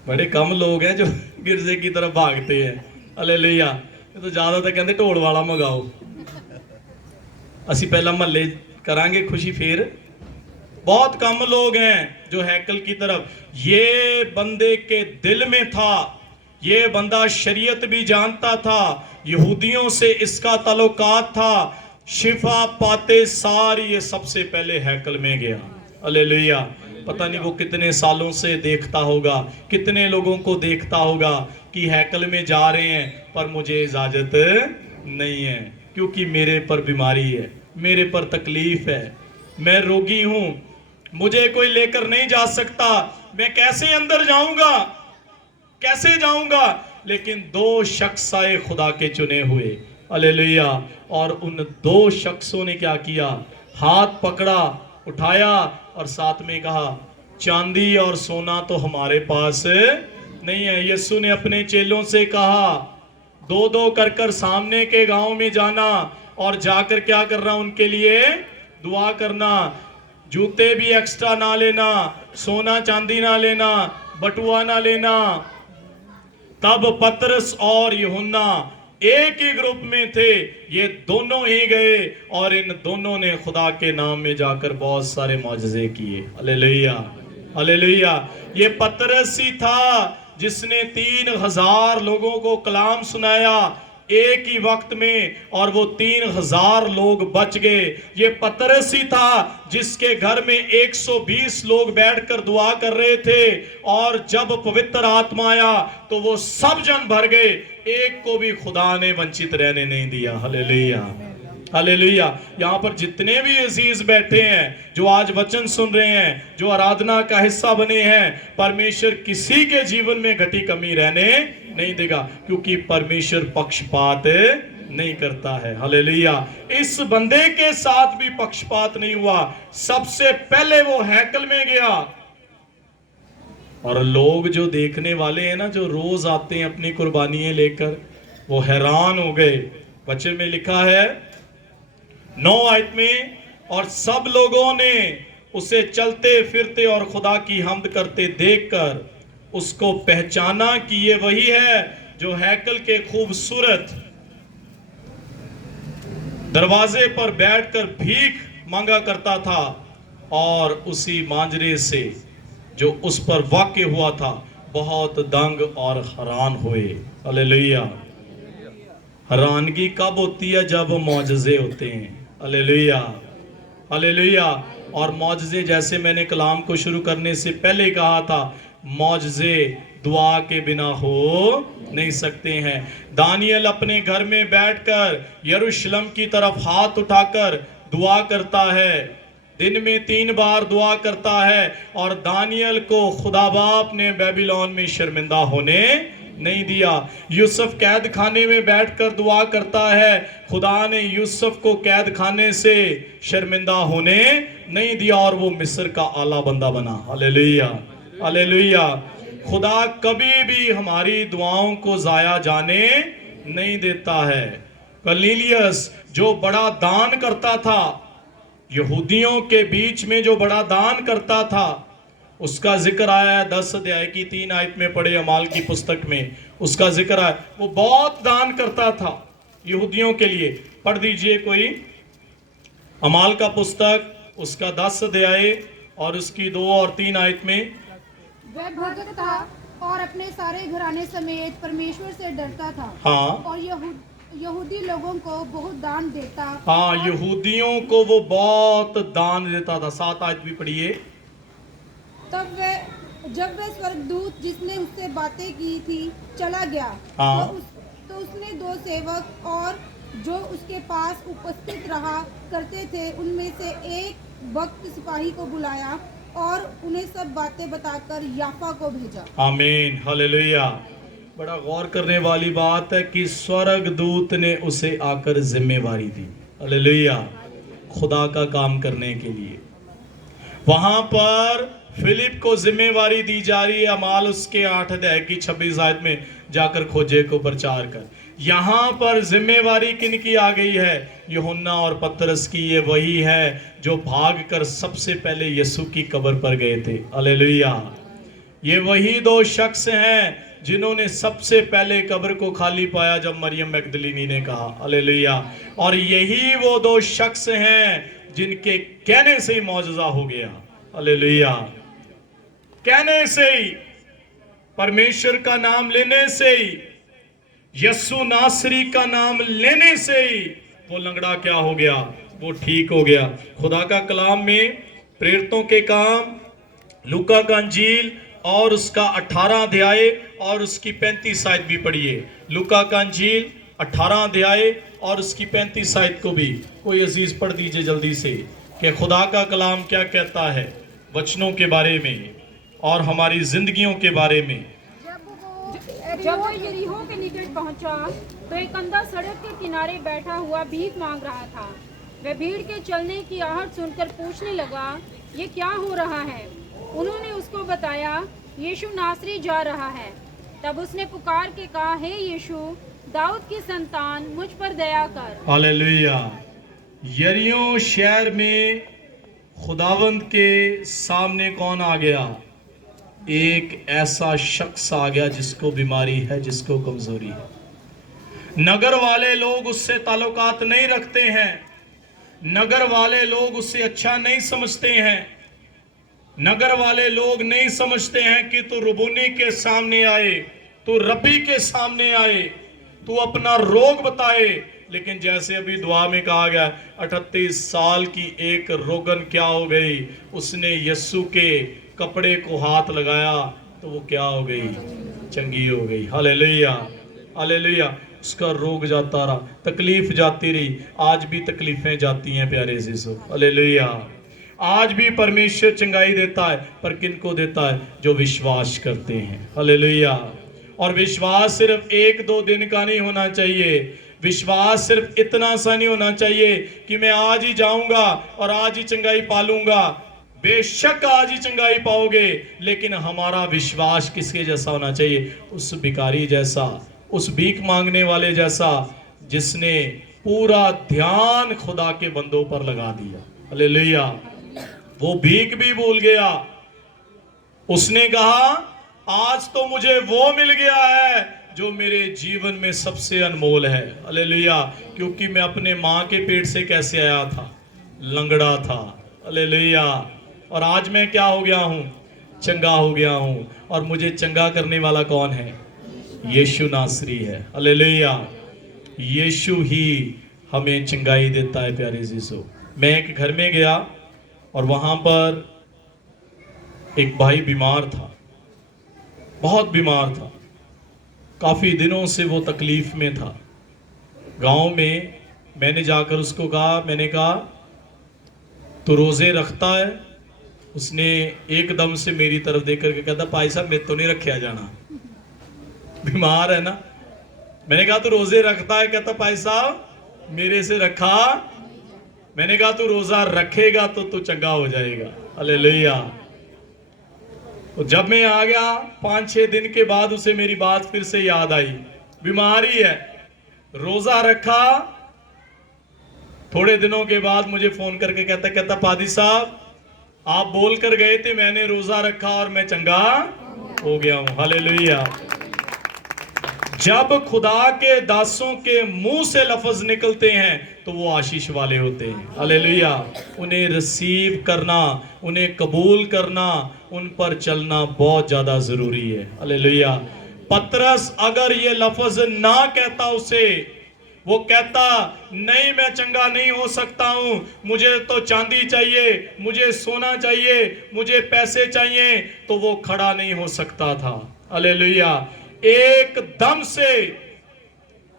बड़े कम लोग हैं जो गिरजे की तरफ भागते हैं। हालेलुया। ये तो ज्यादातर कहते ढोल वाला मंगाओ। असी पहला महल्ले करांगे खुशी फिर। बहुत कम लोग हैं जो हैकल की तरफ। ये बंदे के दिल में था, ये बंदा शरीयत भी जानता था, यहूदियों से इसका ताल्लुकात था। शिफा पाते सार ये सबसे पहले हैकल में गया। हालेलुया। पता नहीं वो कितने सालों से देखता होगा, कितने लोगों को देखता होगा कि हैकल में जा रहे हैं, पर मुझे इजाजत नहीं है क्योंकि मेरे पर बीमारी है, मेरे पर तकलीफ है, मैं रोगी हूं, मुझे कोई लेकर नहीं जा सकता, मैं कैसे अंदर जाऊंगा, कैसे जाऊंगा। लेकिन दो शख्स आए खुदा के चुने हुए। हालेलुया। और उन दो शख्सों ने क्या किया? हाथ पकड़ा, उठाया और साथ में कहा चांदी और सोना तो हमारे पास नहीं है। यीशु ने अपने चेलों से कहा दो दो कर सामने के गांव में जाना और जाकर क्या करना? उनके लिए दुआ करना। जूते भी एक्स्ट्रा ना लेना, सोना चांदी ना लेना, बटुआ ना लेना। तब पतरस और यूहन्ना एक ही ग्रुप में थे, ये दोनों ही गए और इन दोनों ने खुदा के नाम में जाकर बहुत सारे मौजज़े किए। Hallelujah, hallelujah. ये पतरस ही था जिसने 3000 लोगों को कलाम सुनाया एक ही वक्त में, और वो 3000 लोग बच गए। ये पतरस ही था जिसके घर में 120 लोग बैठकर दुआ कर रहे थे, और जब पवित्र आत्मा आया तो वो सब जन भर गए, एक को भी खुदा ने वंचित रहने नहीं दिया। Hallelujah, hallelujah. यहाँ पर जितने भी अजीज बैठे हैं, जो आज वचन सुन रहे हैं, जो आराधना का हिस्सा बने हैं, परमेश्वर किसी के जीवन में घटी कमी रहने नहीं देगा, क्योंकि परमेश्वर पक्षपात नहीं करता है। हालेलुया। इस बंदे के साथ भी पक्षपात नहीं हुआ। सबसे पहले वो हैकल में गया, और लोग जो देखने वाले हैं ना, जो रोज आते हैं अपनी कुर्बानियां लेकर, वो हैरान हो गए। वचन में लिखा है 9 आयत में, और सब लोगों ने उसे चलते फिरते और खुदा की हम्द करते देखकर उसको पहचाना कि ये वही है जो हैकल के खूबसूरत दरवाजे पर बैठकर भीख मांगा करता था, और उसी मांजरे से जो उस पर वाक़ हुआ था बहुत दंग और हैरान हुए। हालेलुया। हैरानगी कब होती है? जब मौजज़े होते हैं। Hallelujah, hallelujah. और मौजज़े, जैसे मैंने कलाम को शुरू करने से पहले कहा था, मौजज़े दुआ के बिना हो नहीं सकते हैं। दानियल अपने घर में बैठकर यरूशलेम की तरफ हाथ उठाकर दुआ करता है, दिन में 3 बार दुआ करता है, और दानियल को खुदा बाप ने बेबीलोन में शर्मिंदा होने नहीं दिया। यूसुफ कैद खाने में बैठकर दुआ करता है, खुदा ने यूसुफ को कैद खाने से शर्मिंदा होने नहीं दिया, और वो मिस्र का आला बंदा बना। Hallelujah, hallelujah. खुदा कभी भी हमारी दुआओं को जाया जाने नहीं देता है। कर्नेलियस जो बड़ा दान करता था, यहूदियों के बीच में जो बड़ा दान करता था, उसका जिक्र आया है 10 अध्याय की 3 आयत में पढ़े अमाल की पुस्तक में, उसका जिक्र आया। वो बहुत दान करता था यहूदियों के लिए। पढ़ दीजिए कोई अमाल का पुस्तक, उसका 10 अध्याय और उसकी 2 और 3 आयत में। वह भगत था और अपने सारे घराने समेत परमेश्वर से डरता था। हाँ। और यहूदी लोगों को बहुत दान देता। हाँ, यहूदियों को वो बहुत दान देता था। 7 आयत भी पढ़िए। तब जब वह स्वर्गदूत जिसने उससे बातें की थी चला गया, हाँ। तो उसने 2 सेवक और जो उसके पास उपस्थित रहा करते थे उनमें से एक भक्त सिपाही को बुलाया और उन्हें सब बातें बताकर याफा को भेजा। आमीन, हालेलुया। बड़ा गौर करने वाली बात है कि स्वर्गदूत ने उसे आकर जिम्मेवारी दी। हालेलुया। खुदा का काम करने के लिए वहां पर फिलिप को जिम्मेवारी दी जा रही है। अमाल उसके 8 अध्याय की 26 आयत में, जाकर खोजे को प्रचार कर। यहां पर जिम्मेवारी किनकी आ गई है? यूहन्ना और पतरस की। ये वही है जो भागकर सबसे पहले यीशु की कब्र पर गए थे। हालेलुया। ये वही दो शख्स हैं जिन्होंने सबसे पहले कब्र को खाली पाया जब मरियम मैगदलीनी ने कहा। हालेलुया। और यही वो दो शख्स हैं जिनके कहने से ही मौजज़ा हो गया। हालेलुया। कहने से ही, परमेश्वर का नाम लेने से ही, यीशु नासरी का नाम लेने से ही वो लंगड़ा क्या हो गया? वो ठीक हो गया। खुदा का कलाम में प्रेरितों के काम, लूका का अंजील और उसका 18 अध्याय और उसकी 35 आयत भी पढ़िए। लूका का अंजील 18 अध्याय और उसकी 35 आयत को भी कोई अजीज पढ़ दीजिए जल्दी से, कि खुदा का कलाम क्या कहता है वचनों के बारे में और हमारी जिंदगियों के बारे में। जब वो यरीहो के निकट पहुंचा तो एक अंधा सड़क के किनारे बैठा हुआ भीख मांग रहा था। वह भीड़ के चलने की आहट सुनकर पूछने लगा, ये क्या हो रहा है? उन्होंने उसको बताया, यीशु नासरी जा रहा है। तब उसने पुकार के कहा, हे यीशु, दाऊद की संतान, मुझ पर दया कर। हालेलुया। यरीहो शहर में खुदावंद के सामने कौन आ गया? एक ऐसा शख्स आ गया जिसको बीमारी है, जिसको कमजोरी है। नगर वाले लोग उससे ताल्लुकात नहीं रखते हैं, नगर वाले लोग उससे अच्छा नहीं समझते हैं, नगर वाले लोग नहीं समझते हैं कि तू रुबूनी के सामने आए, तू रबी के सामने आए, तू अपना रोग बताए। लेकिन जैसे अभी दुआ में कहा गया, 38 साल की एक रोगन क्या हो गई? उसने यीशु के कपड़े को हाथ लगाया तो वो क्या हो गई? चंगी हो गई। Hallelujah, hallelujah. उसका रोग जाता रहा, तकलीफ जाती रही। आज भी तकलीफें जाती हैं प्यारे जीसो। हालेलुया। आज भी परमेश्वर चंगाई देता है, पर किनको देता है? जो विश्वास करते हैं। हालेलुया। और विश्वास सिर्फ 1-2 दिन का नहीं होना चाहिए। विश्वास सिर्फ इतना सा नहीं होना चाहिए कि मैं आज ही जाऊंगा और आज ही चंगाई पालूंगा। बेशक आज ही चंगाई पाओगे, लेकिन हमारा विश्वास किसके जैसा होना चाहिए? उस भिखारी जैसा, उस भीख मांगने वाले जैसा, जिसने पूरा ध्यान खुदा के बंदों पर लगा दिया। हालेलुया। वो भीख भी भूल गया। उसने कहा, आज तो मुझे वो मिल गया है जो मेरे जीवन में सबसे अनमोल है। हालेलुया। क्योंकि मैं अपने माँ के पेट से कैसे आया था? लंगड़ा था। हालेलुया। और आज मैं क्या हो गया हूं? चंगा हो गया हूं। और मुझे चंगा करने वाला कौन है? यीशु नासरी है। हालेलुया। यीशु ही हमें चंगाई देता है प्यारे जीसो। मैं एक घर में गया और वहां पर एक भाई बीमार था, बहुत बीमार था। काफी दिनों से वो तकलीफ में था। गांव में मैंने जाकर उसको कहा, मैंने कहा तो रोजे रखता है? उसने एकदम से मेरी तरफ देख करके कहता, भाई साहब मैं तो नहीं रखा जाना, बीमार है ना। मैंने कहा तू रोजे रखता है? कहता भाई साहब मेरे से रखा। मैंने कहा तू रोजा रखेगा तो तू चंगा हो जाएगा। हालेलुया। तो जब मैं आ गया 5-6 दिन के बाद उसे मेरी बात फिर से याद आई। बीमारी है, रोजा रखा। थोड़े दिनों के बाद मुझे फोन करके कहता पादी साहब आप बोल कर गए थे, मैंने रोजा रखा और मैं चंगा हो गया हूं। हालेलुया। जब खुदा के दासों के मुंह से लफ्ज निकलते हैं तो वो आशीष वाले होते हैं। हालेलुया। उन्हें रिसीव करना, उन्हें कबूल करना, उन पर चलना बहुत ज्यादा जरूरी है। हालेलुया। पतरस अगर ये लफ्ज ना कहता उसे, वो कहता नहीं मैं चंगा नहीं हो सकता हूं, मुझे तो चांदी चाहिए, मुझे सोना चाहिए, मुझे पैसे चाहिए, तो वो खड़ा नहीं हो सकता था। हालेलुया। एकदम से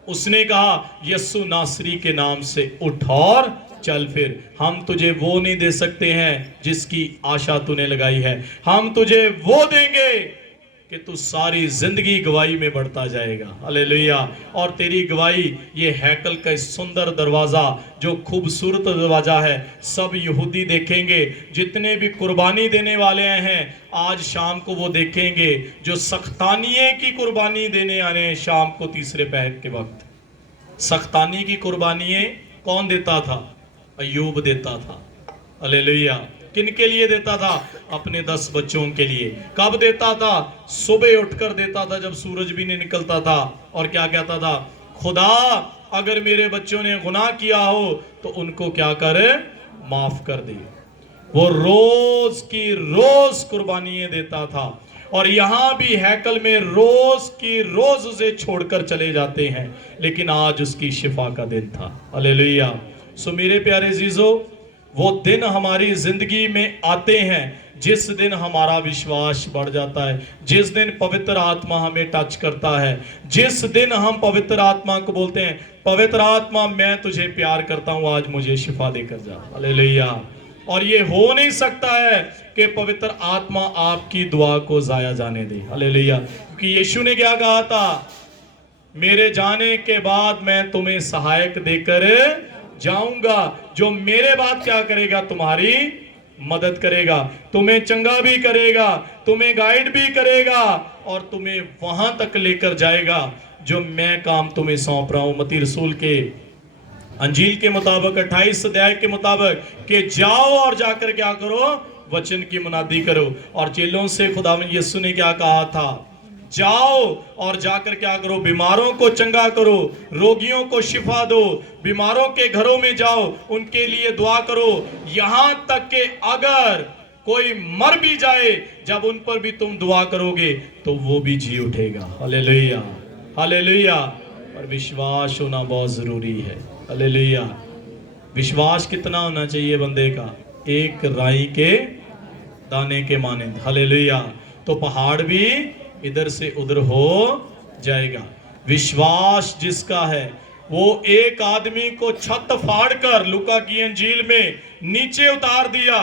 उसने कहा यीशु नासरी के नाम से उठ और चल फिर। हम तुझे वो नहीं दे सकते हैं जिसकी आशा तूने लगाई है, हम तुझे वो देंगे कि तू सारी जिंदगी गवाही में बढ़ता जाएगा। हालेलुया। और तेरी गवाही ये हैकल का सुंदर दरवाजा, जो खूबसूरत दरवाजा है, सब यहूदी देखेंगे। जितने भी कुर्बानी देने वाले हैं आज शाम को वो देखेंगे, जो सख्तानिये की कुर्बानी देने आने हैं शाम को तीसरे पहर के वक्त। सख्तानी की कुर्बानियां कौन देता था? अय्यूब देता था। हालेलुया। किन के लिए देता था? अपने 10 बच्चों के लिए। कब देता था? सुबह उठकर देता था जब सूरज भी नहीं निकलता था। और क्या कहता था? खुदा अगर मेरे बच्चों ने गुनाह किया हो तो उनको क्या कर, माफ कर दे। वो रोज की रोज कुर्बानियां देता था। और यहां भी हैकल में रोज की रोज उसे छोड़कर चले जाते हैं, लेकिन आज उसकी शिफा का दिन था। हालेलुया। सो मेरे प्यारे जीजो, वो दिन हमारी जिंदगी में आते हैं जिस दिन हमारा विश्वास बढ़ जाता है, जिस दिन पवित्र आत्मा हमें टच करता है, जिस दिन हम पवित्र आत्मा को बोलते हैं, पवित्र आत्मा मैं तुझे प्यार करता हूं, आज मुझे शिफा देकर जा। हालेलुया। और ये हो नहीं सकता है कि पवित्र आत्मा आपकी दुआ को जाया जाने दे। हालेलुया। क्योंकि यीशु ने क्या कहा था? मेरे जाने के बाद मैं तुम्हें सहायक देकर जाऊंगा, जो मेरे बाद क्या करेगा? तुम्हारी मदद करेगा, तुम्हें चंगा भी करेगा, तुम्हें गाइड भी करेगा और तुम्हें वहां तक लेकर जाएगा जो मैं काम तुम्हें सौंप रहा हूं। मत्ती रसूल के अंजील के मुताबिक 28 अध्याय के मुताबिक कि जाओ और जाकर क्या करो? वचन की मुनादी करो। और चेलों से खुदावंद यीशु ने क्या कहा था? जाओ और जाकर क्या करो? बीमारों को चंगा करो, रोगियों को शिफा दो, बीमारों के घरों में जाओ, उनके लिए दुआ करो, यहां तक कि अगर कोई मर भी जाए, जब उन पर भी तुम दुआ करोगे तो वो भी जी उठेगा। हालेलुया। हालेलुया। और विश्वास होना बहुत जरूरी है। हालेलुया। विश्वास कितना होना चाहिए बंदे का? एक राई के दाने के मानिंद। हालेलुया। तो पहाड़ भी इधर से उधर हो जाएगा। विश्वास जिसका है वो एक आदमी को छत फाड़कर, लूका की अंजील में, नीचे उतार दिया।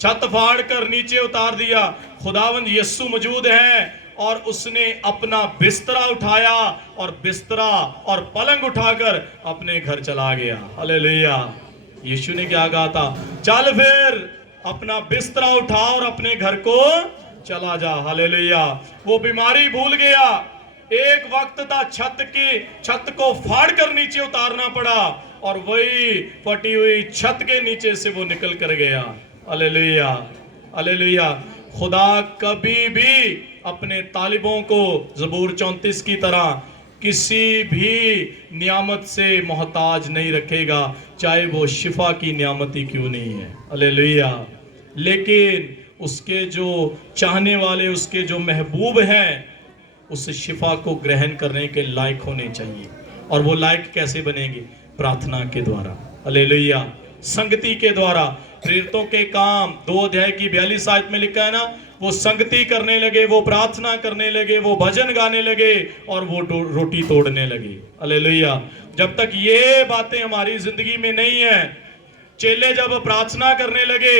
छत फाड़कर नीचे उतार दिया। खुदावंद यीशु मौजूद है और उसने अपना बिस्तरा उठाया और बिस्तरा और पलंग उठाकर अपने घर चला गया। हालेलुया। यीशु ने क्या कहा था? चल फिर अपना बिस्तरा उठा और अपने घर को चला जा। हालेलुया। वो बीमारी भूल गया। एक वक्त था छत को फाड़कर नीचे उतारना पड़ा और वही फटी हुई छत के नीचे से वो निकल कर गया। हालेलुया। हालेलुया। खुदा कभी भी अपने तालिबों को ज़बूर 34 की तरह किसी भी नियामत से मोहताज नहीं रखेगा, चाहे वो शिफा की नियामत ही क्यों नहीं है। हालेलुया। लेकिन उसके जो चाहने वाले, उसके जो महबूब हैं, उस शिफा को ग्रहण करने के लायक होने चाहिए। और वो लायक कैसे बनेंगे? प्रार्थना के द्वारा। हालेलुया। संगति के द्वारा। प्रेरितों के काम 2 अध्याय की 42 आयत में लिखा है ना, वो संगति करने लगे, वो प्रार्थना करने लगे, वो भजन गाने लगे और वो रोटी तोड़ने लगे। हालेलुया। जब तक ये बातें हमारी जिंदगी में नहीं है, चेले जब प्रार्थना करने लगे,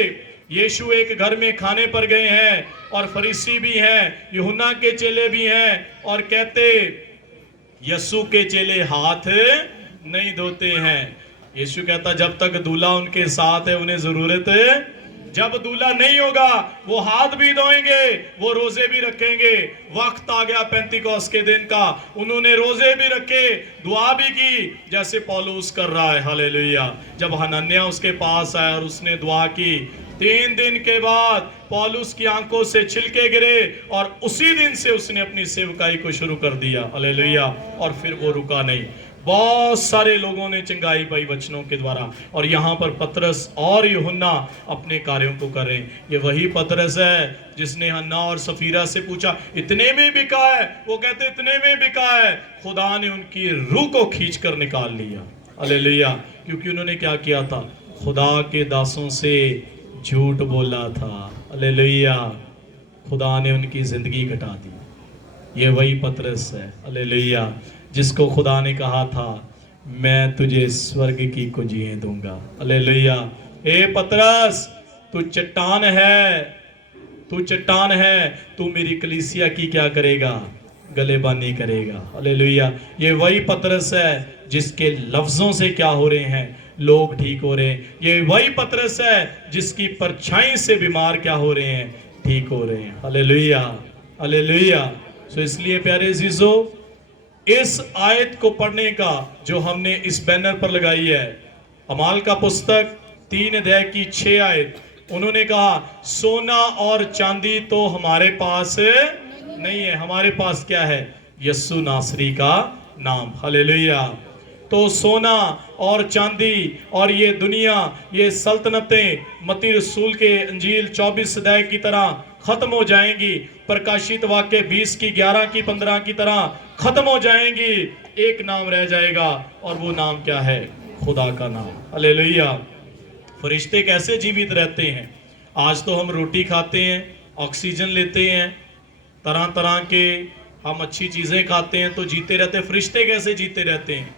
यीशु एक घर में खाने पर गए हैं और फरीसी भी हैं, यूहन्ना के चेले भी हैं, और कहते यीशु के चेले हाथ नहीं धोते हैं। यीशु कहता जब तक दूल्हा उनके साथ है उन्हें जरूरत है, जब दूल्हा नहीं होगा वो हाथ भी धोएंगे, वो रोजे भी रखेंगे। वक्त आ गया पेंतिकोस्त के दिन का, उन्होंने रोजे भी रखे, दुआ भी की, जैसे पौलुस कर रहा है। हालेलुया। जब हनन्याह उसके पास आया और उसने दुआ की, 3 दिन के बाद पौलुस की आंखों से छिलके गिरे और उसी दिन से उसने अपनी सेवकाई को शुरू कर दिया। हालेलुया। और फिर वो रुका नहीं। बहुत सारे लोगों ने चंगाई पाई वचनों के द्वारा। और यहाँ पर पतरस और यूहन्ना अपने कार्यों को कर रहे हैं। ये वही पतरस है जिसने हन्ना और सफीरा से पूछा इतने में बिका है, वो कहते इतने में बिका है। खुदा ने उनकी रूह को खींच कर निकाल लिया। हालेलुया। क्योंकि उन्होंने क्या किया था? खुदा के दासों से झूठ बोला था। हालेलुया। खुदा ने उनकी जिंदगी घटा दी। ये वही पतरस है। हालेलुया। जिसको खुदा ने कहा था मैं तुझे स्वर्ग की कुंजियां दूंगा। हालेलुया। ए पतरस, तू चट्टान है, तू चट्टान है, तू मेरी कलीसिया की क्या करेगा? गलेबानी करेगा। हालेलुया। ये वही पतरस है जिसके लफ्जों से क्या हो रहे हैं? लोग ठीक हो रहे हैं। ये वही पतरस है जिसकी परछाई से बीमार क्या हो रहे हैं? ठीक हो रहे हैं। हालेलुया। हालेलुया। सो इसलिए प्यारे अजीजों, इस आयत को पढ़ने का जो हमने इस बैनर पर लगाई है, अमाल का पुस्तक 3 अध्याय की 6 आयत। उन्होंने कहा सोना और चांदी तो हमारे पास नहीं है, हमारे पास क्या है? यस्सु नासरी का नाम। हालेलुया। तो सोना और चांदी और ये दुनिया, ये सल्तनतें मत्ती रसूल के अंजील 24 अध्याय की तरह खत्म हो जाएंगी, प्रकाशित वाक्य 20 की 11 की 15 की तरह खत्म हो जाएंगी। एक नाम रह जाएगा और वो नाम क्या है? खुदा का नाम। हालेलुया। फरिश्ते कैसे जीवित रहते हैं? आज तो हम रोटी खाते हैं, ऑक्सीजन लेते हैं, तरह तरह के हम अच्छी चीजें खाते हैं तो जीते रहते हैं। फरिश्ते कैसे जीते रहते हैं?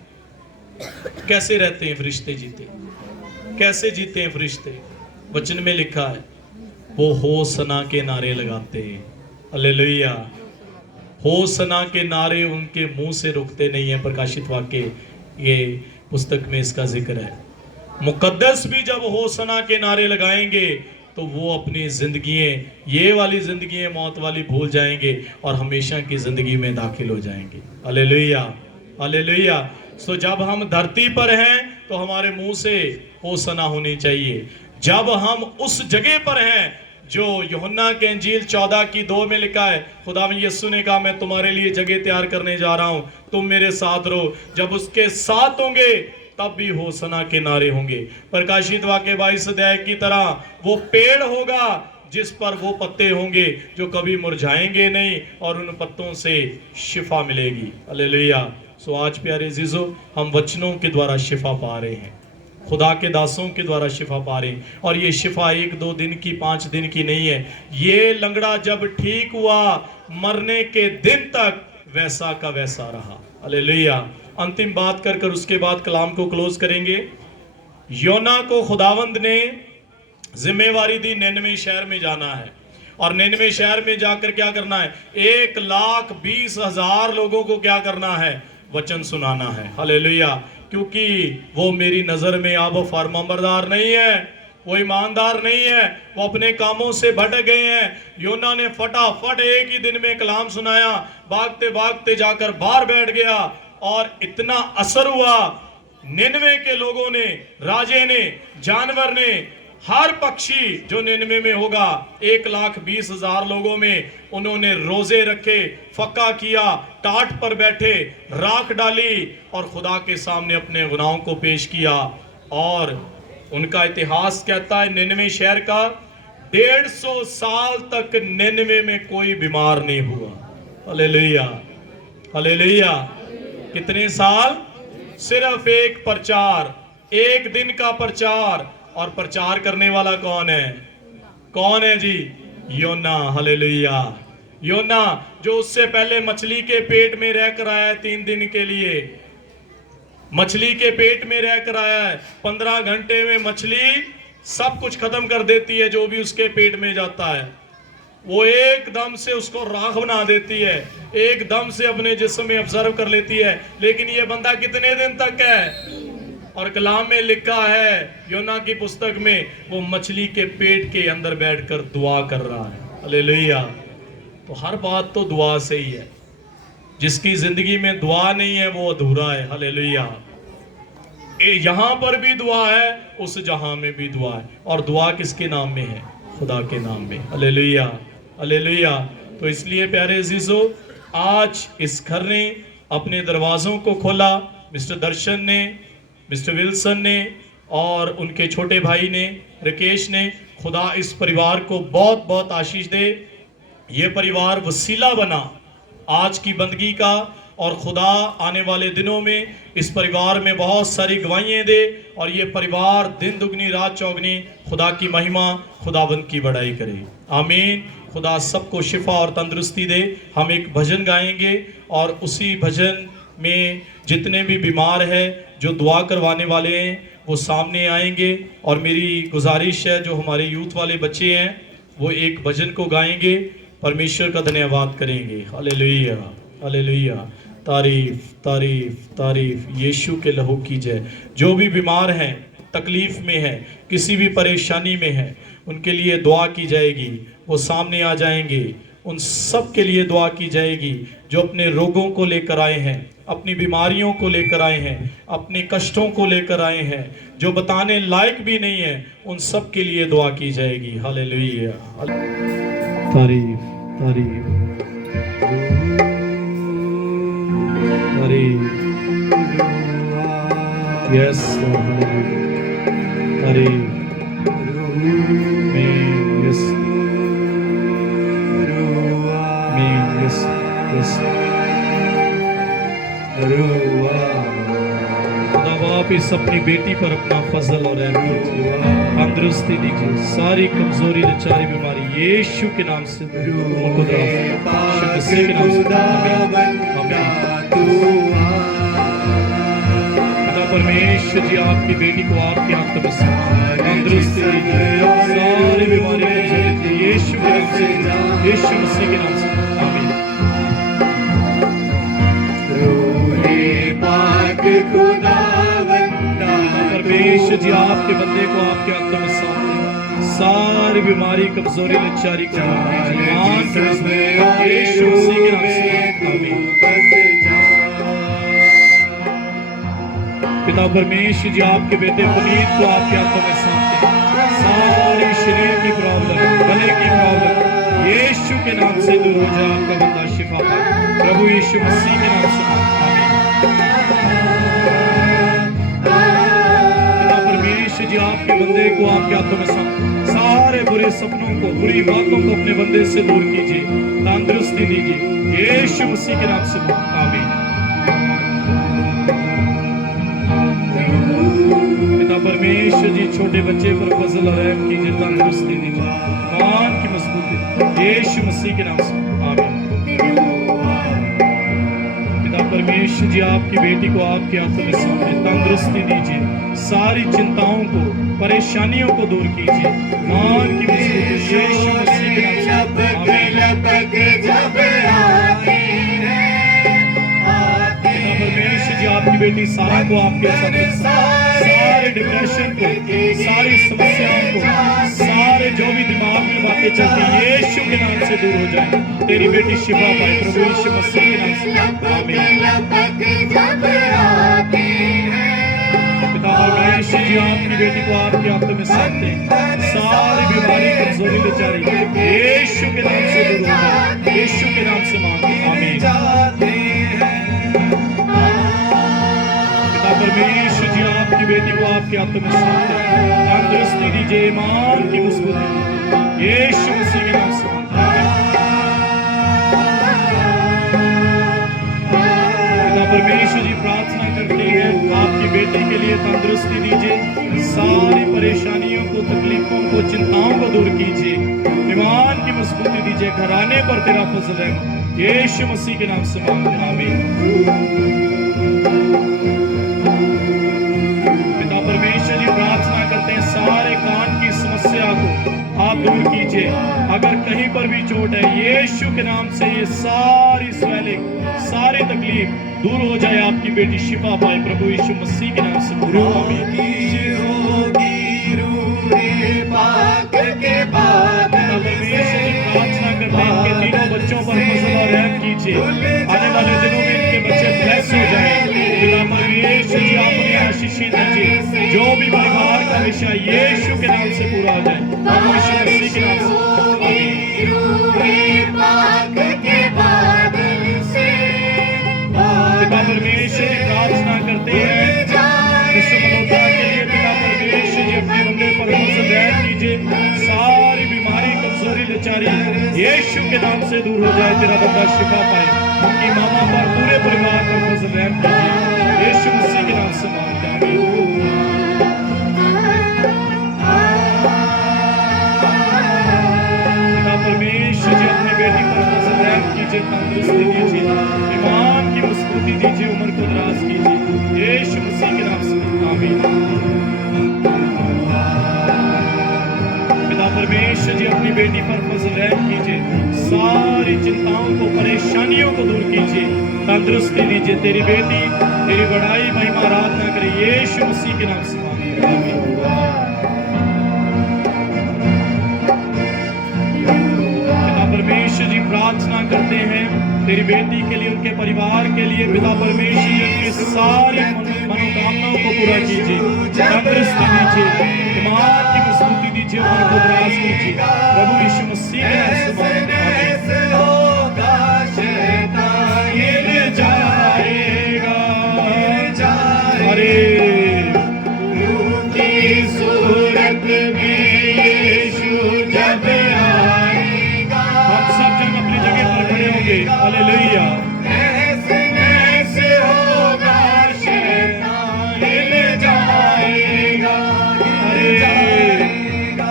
कैसे रहते हैं फरिश्ते? जीते कैसे जीते हैं फरिश्ते? वचन में लिखा है वो होसना के नारे लगाते हैं। हालेलुया। होसना के नारे उनके मुंह से रुकते नहीं है। प्रकाशित वाक्य ये पुस्तक में इसका जिक्र है। मुकद्दस भी जब होसना के नारे लगाएंगे तो वो अपनी जिंदगी, ये वाली जिंदगी मौत वाली भूल जाएंगे और हमेशा की जिंदगी में दाखिल हो जाएंगे। हालेलुया। हालेलुया। सो जब हम धरती पर हैं तो हमारे मुंह से होसना होनी चाहिए। जब हम उस जगह पर हैं जो यूहन्ना के अंजील 14 की 2 में लिखा है, खुदा में यीशु ने कहा मैं तुम्हारे लिए जगह तैयार करने जा रहा हूं, तुम मेरे साथ रहो। जब उसके साथ होंगे तब भी होसना के नारे होंगे। प्रकाशित वाक्य 22 अध्याय की तरह वो पेड़ होगा जिस पर वो पत्ते होंगे जो कभी मुरझाएंगे नहीं और उन पत्तों से शिफा मिलेगी। हालेलुया। सो आज प्यारे जीजो, हम वचनों के द्वारा शिफा पा रहे हैं, खुदा के दासों के द्वारा शिफा पा रहे हैं। और ये शिफा 1-2 दिन की, 5 दिन की नहीं है। ये लंगड़ा जब ठीक हुआ मरने के दिन तक वैसा का वैसा रहा। हालेलुया। अंतिम बात कर उसके बाद कलाम को क्लोज करेंगे। योना को खुदावंद ने जिम्मेवारी दी निनवे शहर में जाना है और निनवे शहर में जाकर क्या करना है? 1,20,000 लोगों को क्या करना है? वचन सुनाना है। हालेलुया। क्योंकि वो मेरी नजर में अब फरमाबरदार नहीं है, वो ईमानदार नहीं है, वो अपने कामों से भटक गए हैं। योना ने फटाफट एक ही दिन में कलाम सुनाया, भागते भागते जाकर बाहर बैठ गया और इतना असर हुआ निनवे के लोगों ने, राजे ने, जानवर ने, हर पक्षी जो निनवे में होगा 1,20,000 लोगों में उन्होंने रोजे रखे, फक्का किया, टाट पर बैठे, राख डाली और खुदा के सामने अपने गुनाहों को पेश किया। और उनका इतिहास कहता है निनवे शहर का 150 साल तक निनवे में कोई बीमार नहीं हुआ। हालेलुया। हालेलुया। कितने साल? सिर्फ एक प्रचार, एक दिन का प्रचार। और प्रचार करने वाला कौन है? कौन है जी? योना। हालेलुया। योना जो उससे पहले मछली के पेट में रह कर आया है 3 दिन के लिए, मछली के पेट में रह कर आया है। 15 घंटे में मछली सब कुछ खत्म कर देती है जो भी उसके पेट में जाता है। वो एकदम से उसको राख बना देती है, एकदम से अपने जिस्म में ऑब्जर्व कर लेती है। लेकिन ये बंदा कितने दिन तक है? और कलाम में लिखा है योना की पुस्तक में वो मछली के पेट के अंदर बैठकर दुआ कर रहा है। हालेलुया। तो हर बात तो दुआ से ही है। जिसकी जिंदगी में दुआ नहीं है वो अधूरा है। हालेलुया। यहां पर भी दुआ है, उस जहां में भी दुआ है। और दुआ किसके नाम में है? खुदा के नाम में। हालेलुया। हालेलुया। तो इसलिए प्यारे अजीजों, आज इस घर ने अपने दरवाजों को खोला। मिस्टर दर्शन ने, मिस्टर विल्सन ने और उनके छोटे भाई ने, राकेश ने। खुदा इस परिवार को बहुत बहुत आशीष दे। ये परिवार वसीला बना आज की बंदगी का और खुदा आने वाले दिनों में इस परिवार में बहुत सारी गवाहियां दे और ये परिवार दिन दुगनी रात चौगनी खुदा की महिमा, खुदाबंद की बड़ाई करे। आमीन। खुदा सबको शिफा और तंदुरुस्ती दे। हम एक भजन गाएंगे और उसी भजन में जितने भी बीमार हैं, जो दुआ करवाने वाले हैं, वो सामने आएंगे। और मेरी गुजारिश है जो हमारे यूथ वाले बच्चे हैं वो एक भजन को गाएंगे, परमेश्वर का धन्यवाद करेंगे। हालेलुया। हालेलुया। तारीफ तारीफ तारीफ यीशु के लहू की जय। जो भी बीमार हैं, तकलीफ में है, किसी भी परेशानी में है, उनके लिए दुआ की जाएगी। वो सामने आ जाएंगे, उन सब के लिए दुआ की जाएगी जो अपने रोगों को लेकर आए हैं। अपनी बीमारियों को लेकर आए हैं, अपने कष्टों को लेकर आए हैं, जो बताने लायक भी नहीं है, उन सब के लिए दुआ की जाएगी। हालेलुया। तारीफ तारीफ तारीफ। यस तारीफ। Yes yes yes. आप इस अपनी बेटी पर अपना फजल और रहम कीजिए, तंदुरुस्ती दीजिए, सारी कमजोरी लाचारी बीमारी यीशु के नाम से उनको के नाम से खुदा परमेश्वर जी आपकी बेटी को आपके हाथ में तंदुरुस्ती दीजिए, सारी बीमारी यीशु के नाम से, यीशु मसीह के नाम से आमीन। परमेश्वर जी आपके बंदे को आपके हाथों में सौंप दें, सारी बीमारी कमजोरी लाचारी को यीशु मसीह के नाम से आमीन। पिता परमेश्वर जी आपके बेटे पुनीत को आपके हाथों में सौंपते हैं, सारी शरीर की प्रॉब्लम, गले की प्रॉब्लम यीशु के नाम से दूर हो जाए, आपका बंदा शिफा पाए प्रभु यीशु मसीह के नाम से आमीन। पिता परमेश्वर जी आपके बंदे को आपके हाथों में सौंप, सारे बुरे सपनों को, बुरी बातों को अपने बंदे से दूर कीजिए, तंदुरुस्ती दीजिए यीशु मसीह के नाम से आमीन। पिता परमेश्वर जी छोटे बच्चे पर फजल और रहम कीजिए, तंदुरुस्ती दीजिए, ईमान की मजबूती यीशु मसीह के नाम से आमीन। पिता परमेश्वर जी आपकी बेटी को आपके हाथों में सौंपे, तंदुरुस्ती दीजिए, सारी चिंताओं को, परेशानियों को दूर कीजिए, ईमान की मजबूती यीशु मसीह के नाम से आमीन। परमेश्वर जी आपकी बेटी सारा को आपके साथ, सारे डिप्रेशन को, सारी समस्याओं को, सारे जो भी दिमाग में बातें चलती यीशु के नाम से दूर हो जाए, तेरी बेटी शिफा पाए प्रभु यीशु मसीह के नाम से आमीन। पिता परमेश्वर जी आपकी बेटी को आपके हाथों में सौंपते, सारी बीमारी कमजोरी लाचारी यीशु के नाम से दूर हो जाए, यीशु के नाम से आमीन। परमेश्वर जी आपकी बेटी को आपके हाथों में सौंपते, तंदुरुस्ती दीजिए, ईमान की मजबूती यीशु मसीह के नाम से पिता परमेश्वर जी प्रार्थना करते हैं आपकी बेटी के लिए, तंदुरुस्ती दीजिए, सारी परेशानियों को, तकलीफों को, चिंताओं को दूर कीजिए, ईमान की मजबूती दीजिए, घराने पर तेरा फजल है यीशु मसीह के नाम से आमीन। परमेश्वर जी प्रार्थना करते हैं सारे कान की समस्या को आप दूर कीजिए, अगर कहीं पर भी चोट है यीशु के नाम से ये सारी स्वेलिंग, सारी तकलीफ दूर हो जाए, आपकी बेटी शिफा पाए प्रभु यीशु मसीह के नाम से आमीन। प्रार्थना करते हैं इनके तीनों बच्चों पर फजल और रहम कीजिए, आने वाले दिनों में इनके बच्चे ब्लेस हो जाए, पिता परमेश्वर जी आपने आशीषित दीजिए, जो भी परिवार का विषय यीशु के नाम से पूरा हो जाए, प्रभु यीशु मसीह के नाम से पिता परमेश्वर जी प्रार्थना करते हैं विश्व मल्होत्रा के लिए, पिता परमेश्वर जी अपने बंदे पर फजल रहम कीजिए, सारी बीमारी कमजोरी लाचारी यीशु के नाम से दूर हो जाए, तेरा बंदा शिफा पाए, उनकी मामा पर पूरे परिवार पर फजल रहम कीजिए यीशु मसीह के नाम से मांगते हैं। पिता परमेश्वर जी अपनी बेटी पर फजल रहम कीजिए, तंदुरुस्ती दीजिए, ईमान की मजबूती दीजिए, उम्र को दराज कीजिए यीशु मसीह के नाम से आमीन। पिता परमेश्वर जी अपनी बेटी पर फजल रहम कीजिए, सारी चिंताओं को, परेशानियों को दूर कीजिए, तंदुरुस्ती दीजिए, तेरी बेटी तेरी बड़ाई महिमा आराधना करे यीशु मसीह के नाम से आमीन। पिता परमेश्वर जी प्रार्थना करते हैं तेरी बेटी के लिए, उनके परिवार के लिए पिता परमेश्वर जी उनकी सारी मनोकामनाओं को पूरा कीजिए, तंदुरुस्ती दीजिए, ईमान की मजबूती दीजिए, उनको प्रयास कीजिए प्रभु यीशु मसीह के नाम से मांगते हैं। होगा शैतान हिल जाएगा, अरे की सूरत में यीशु जब आएगा, हम सब जन अपनी जगह पर खड़े होंगे। हालेलुया। ऐसे ऐसे होगा शैतान हिल जाएगा, हिल जाएगा।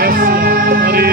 यस अरे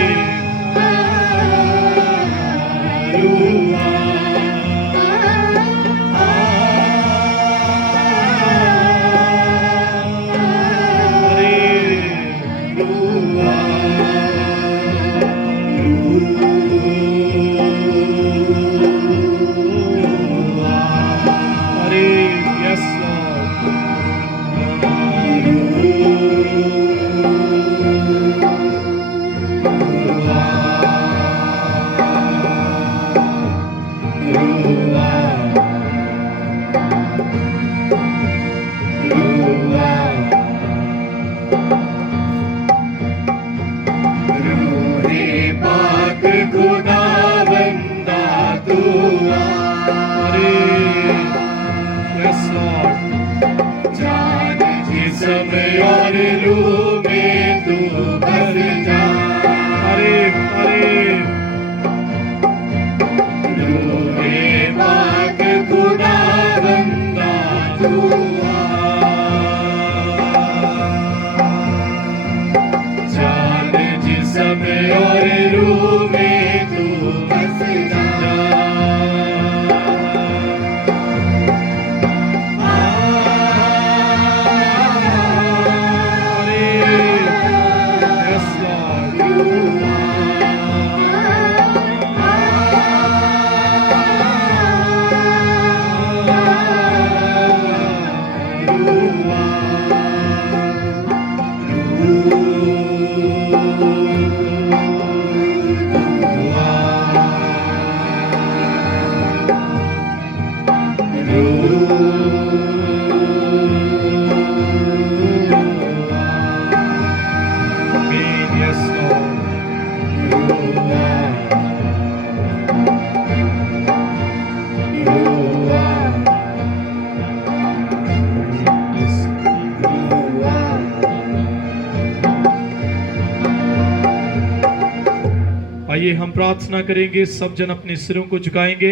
आइए हम प्रार्थना करेंगे, सब जन अपने सिरों को झुकाएंगे।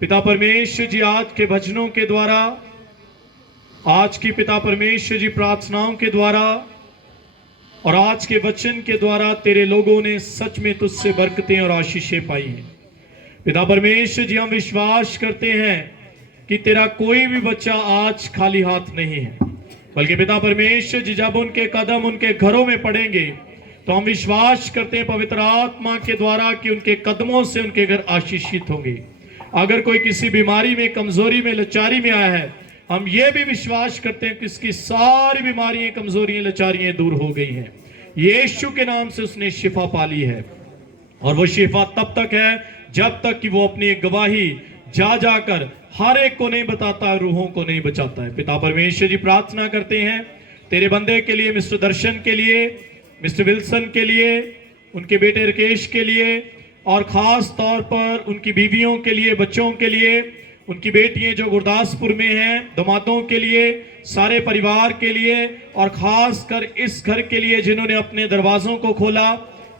पिता परमेश्वर जी आज के भजनों के द्वारा, आज की पिता परमेश्वर जी प्रार्थनाओं के द्वारा और आज के वचन के द्वारा तेरे लोगों ने सच में तुझसे बरकतें और आशीषें पाई हैं। पिता परमेश्वर जी हम विश्वास करते हैं कि तेरा कोई भी बच्चा आज खाली हाथ नहीं है, बल्कि पिता परमेश्वर जी जब उनके कदम उनके घरों में पड़ेंगे तो हम विश्वास करते हैं पवित्र आत्मा के द्वारा कि उनके कदमों से उनके घर आशीषित होंगे। अगर कोई किसी बीमारी में, कमजोरी में, लाचारी में आया है, हम ये भी विश्वास करते हैं कि इसकी सारी बीमारियां, कमजोरियां, लाचारियां दूर हो गई हैं। यीशु के नाम से उसने शिफा पा ली है और वो शिफा तब तक है जब तक कि वो अपनी गवाही जा जाकर हर एक को नहीं बताता, रूहों को नहीं बचाता है। पिता परमेश्वर जी प्रार्थना करते हैं तेरे बंदे के लिए, मिस्टर दर्शन के लिए, मिस्टर विल्सन के लिए, उनके बेटे राकेश के लिए और खास तौर पर उनकी बीवियों के लिए, बच्चों के लिए, उनकी बेटियां जो गुरदासपुर में हैं, दामादों के लिए, सारे परिवार के लिए और खास कर इस घर के लिए जिन्होंने अपने दरवाजों को खोला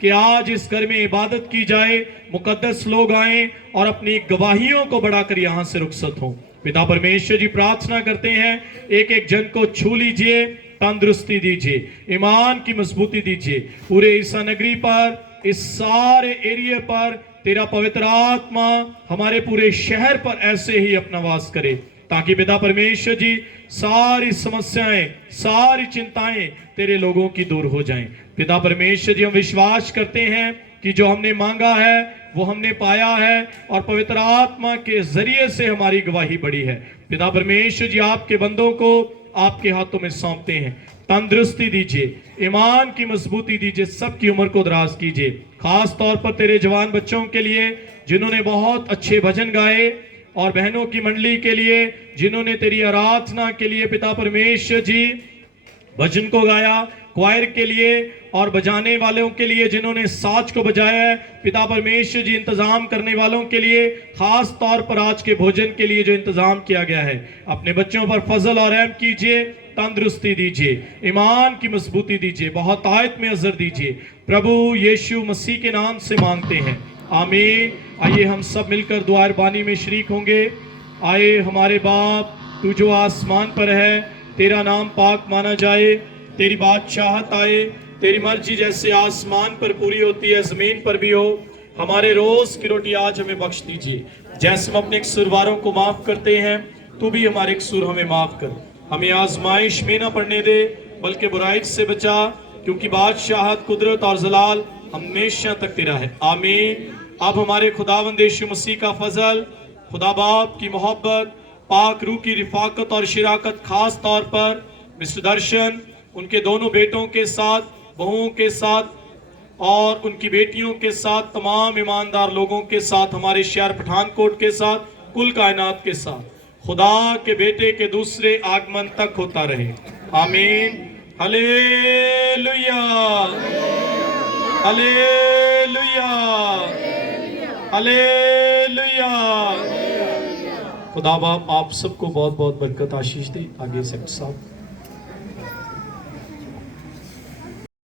कि आज इस घर में इबादत की जाए, मुकद्दस लोग आए और अपनी गवाहियों को बढ़ाकर यहां से रुखसत हों। पिता परमेश्वर जी प्रार्थना करते हैं एक एक जन को छू लीजिए, तंदुरुस्ती दीजिए, ईमान की मजबूती दीजिए। पूरे ईसा नगरी पर, इस सारे एरिया पर तेरा पवित्र आत्मा हमारे पूरे शहर पर ऐसे ही अपना वास करे, ताकि पिता परमेश्वर जी सारी समस्याएं, सारी चिंताएं तेरे लोगों की दूर हो जाएं। पिता परमेश्वर जी हम विश्वास करते हैं कि जो हमने मांगा है वो हमने पाया है और पवित्र आत्मा के जरिए से हमारी गवाही बढ़ी है। पिता परमेश्वर जी आपके बंदों को आपके हाथों में सौंपते हैं, तंदुरुस्ती दीजिए, ईमान की मजबूती दीजिए, सबकी उम्र को दराज कीजिए। खास तौर पर तेरे जवान बच्चों के लिए जिन्होंने बहुत अच्छे भजन गाए, और बहनों की मंडली के लिए जिन्होंने तेरी आराधना के लिए पिता परमेश्वर जी भजन को गाया, क्वायर के लिए और बजाने वालों के लिए जिन्होंने साज को बजाया है, पिता परमेश्वर जी इंतजाम करने वालों के लिए, खास तौर पर आज के भोजन के लिए जो इंतजाम किया गया है, अपने बच्चों पर फजल और रहम कीजिए, तंदुरुस्ती दीजिए, ईमान की मजबूती दीजिए, बहुत आयत में अजर दीजिए। प्रभु यीशु मसीह के नाम से मांगते हैं, आमीन। आइए हम सब मिलकर दुआ बानी में शरीक होंगे। आए हमारे बाप, तू जो आसमान पर है, तेरा नाम पाक माना जाए, तेरी बादशाहत आए, तेरी मर्जी जैसे आसमान पर पूरी होती है जमीन पर भी हो। हमारे रोज की रोटी आज हमें बख्श दीजिए, जैसे हम अपने कसूरवारों को माफ करते हैं, तू भी हमारे कसूर हमें माफ कर। हमें आजमाइश में न पड़ने दे, बल्कि बुराई से बचा, क्योंकि बादशाहत, कुदरत और जलाल हमेशा तक तेरा है, आमीन। अब हमारे खुदावंद यीशु मसीह का फजल, खुदा बाप की मोहब्बत, पाक रूह की रिफाकत और शिराकत, खास तौर पर मिस्टर दर्शन, उनके दोनों बेटों के साथ, बहुओं के साथ और उनकी बेटियों के साथ, तमाम ईमानदार लोगों के साथ, हमारे शहर पठानकोट के साथ, कुल कायनात के साथ, खुदा के बेटे के दूसरे आगमन तक होता रहे, आमीन। Hallelujah, hallelujah, hallelujah. खुदा बाप आप सबको बहुत बहुत बरकत आशीष दे। आगे से साथ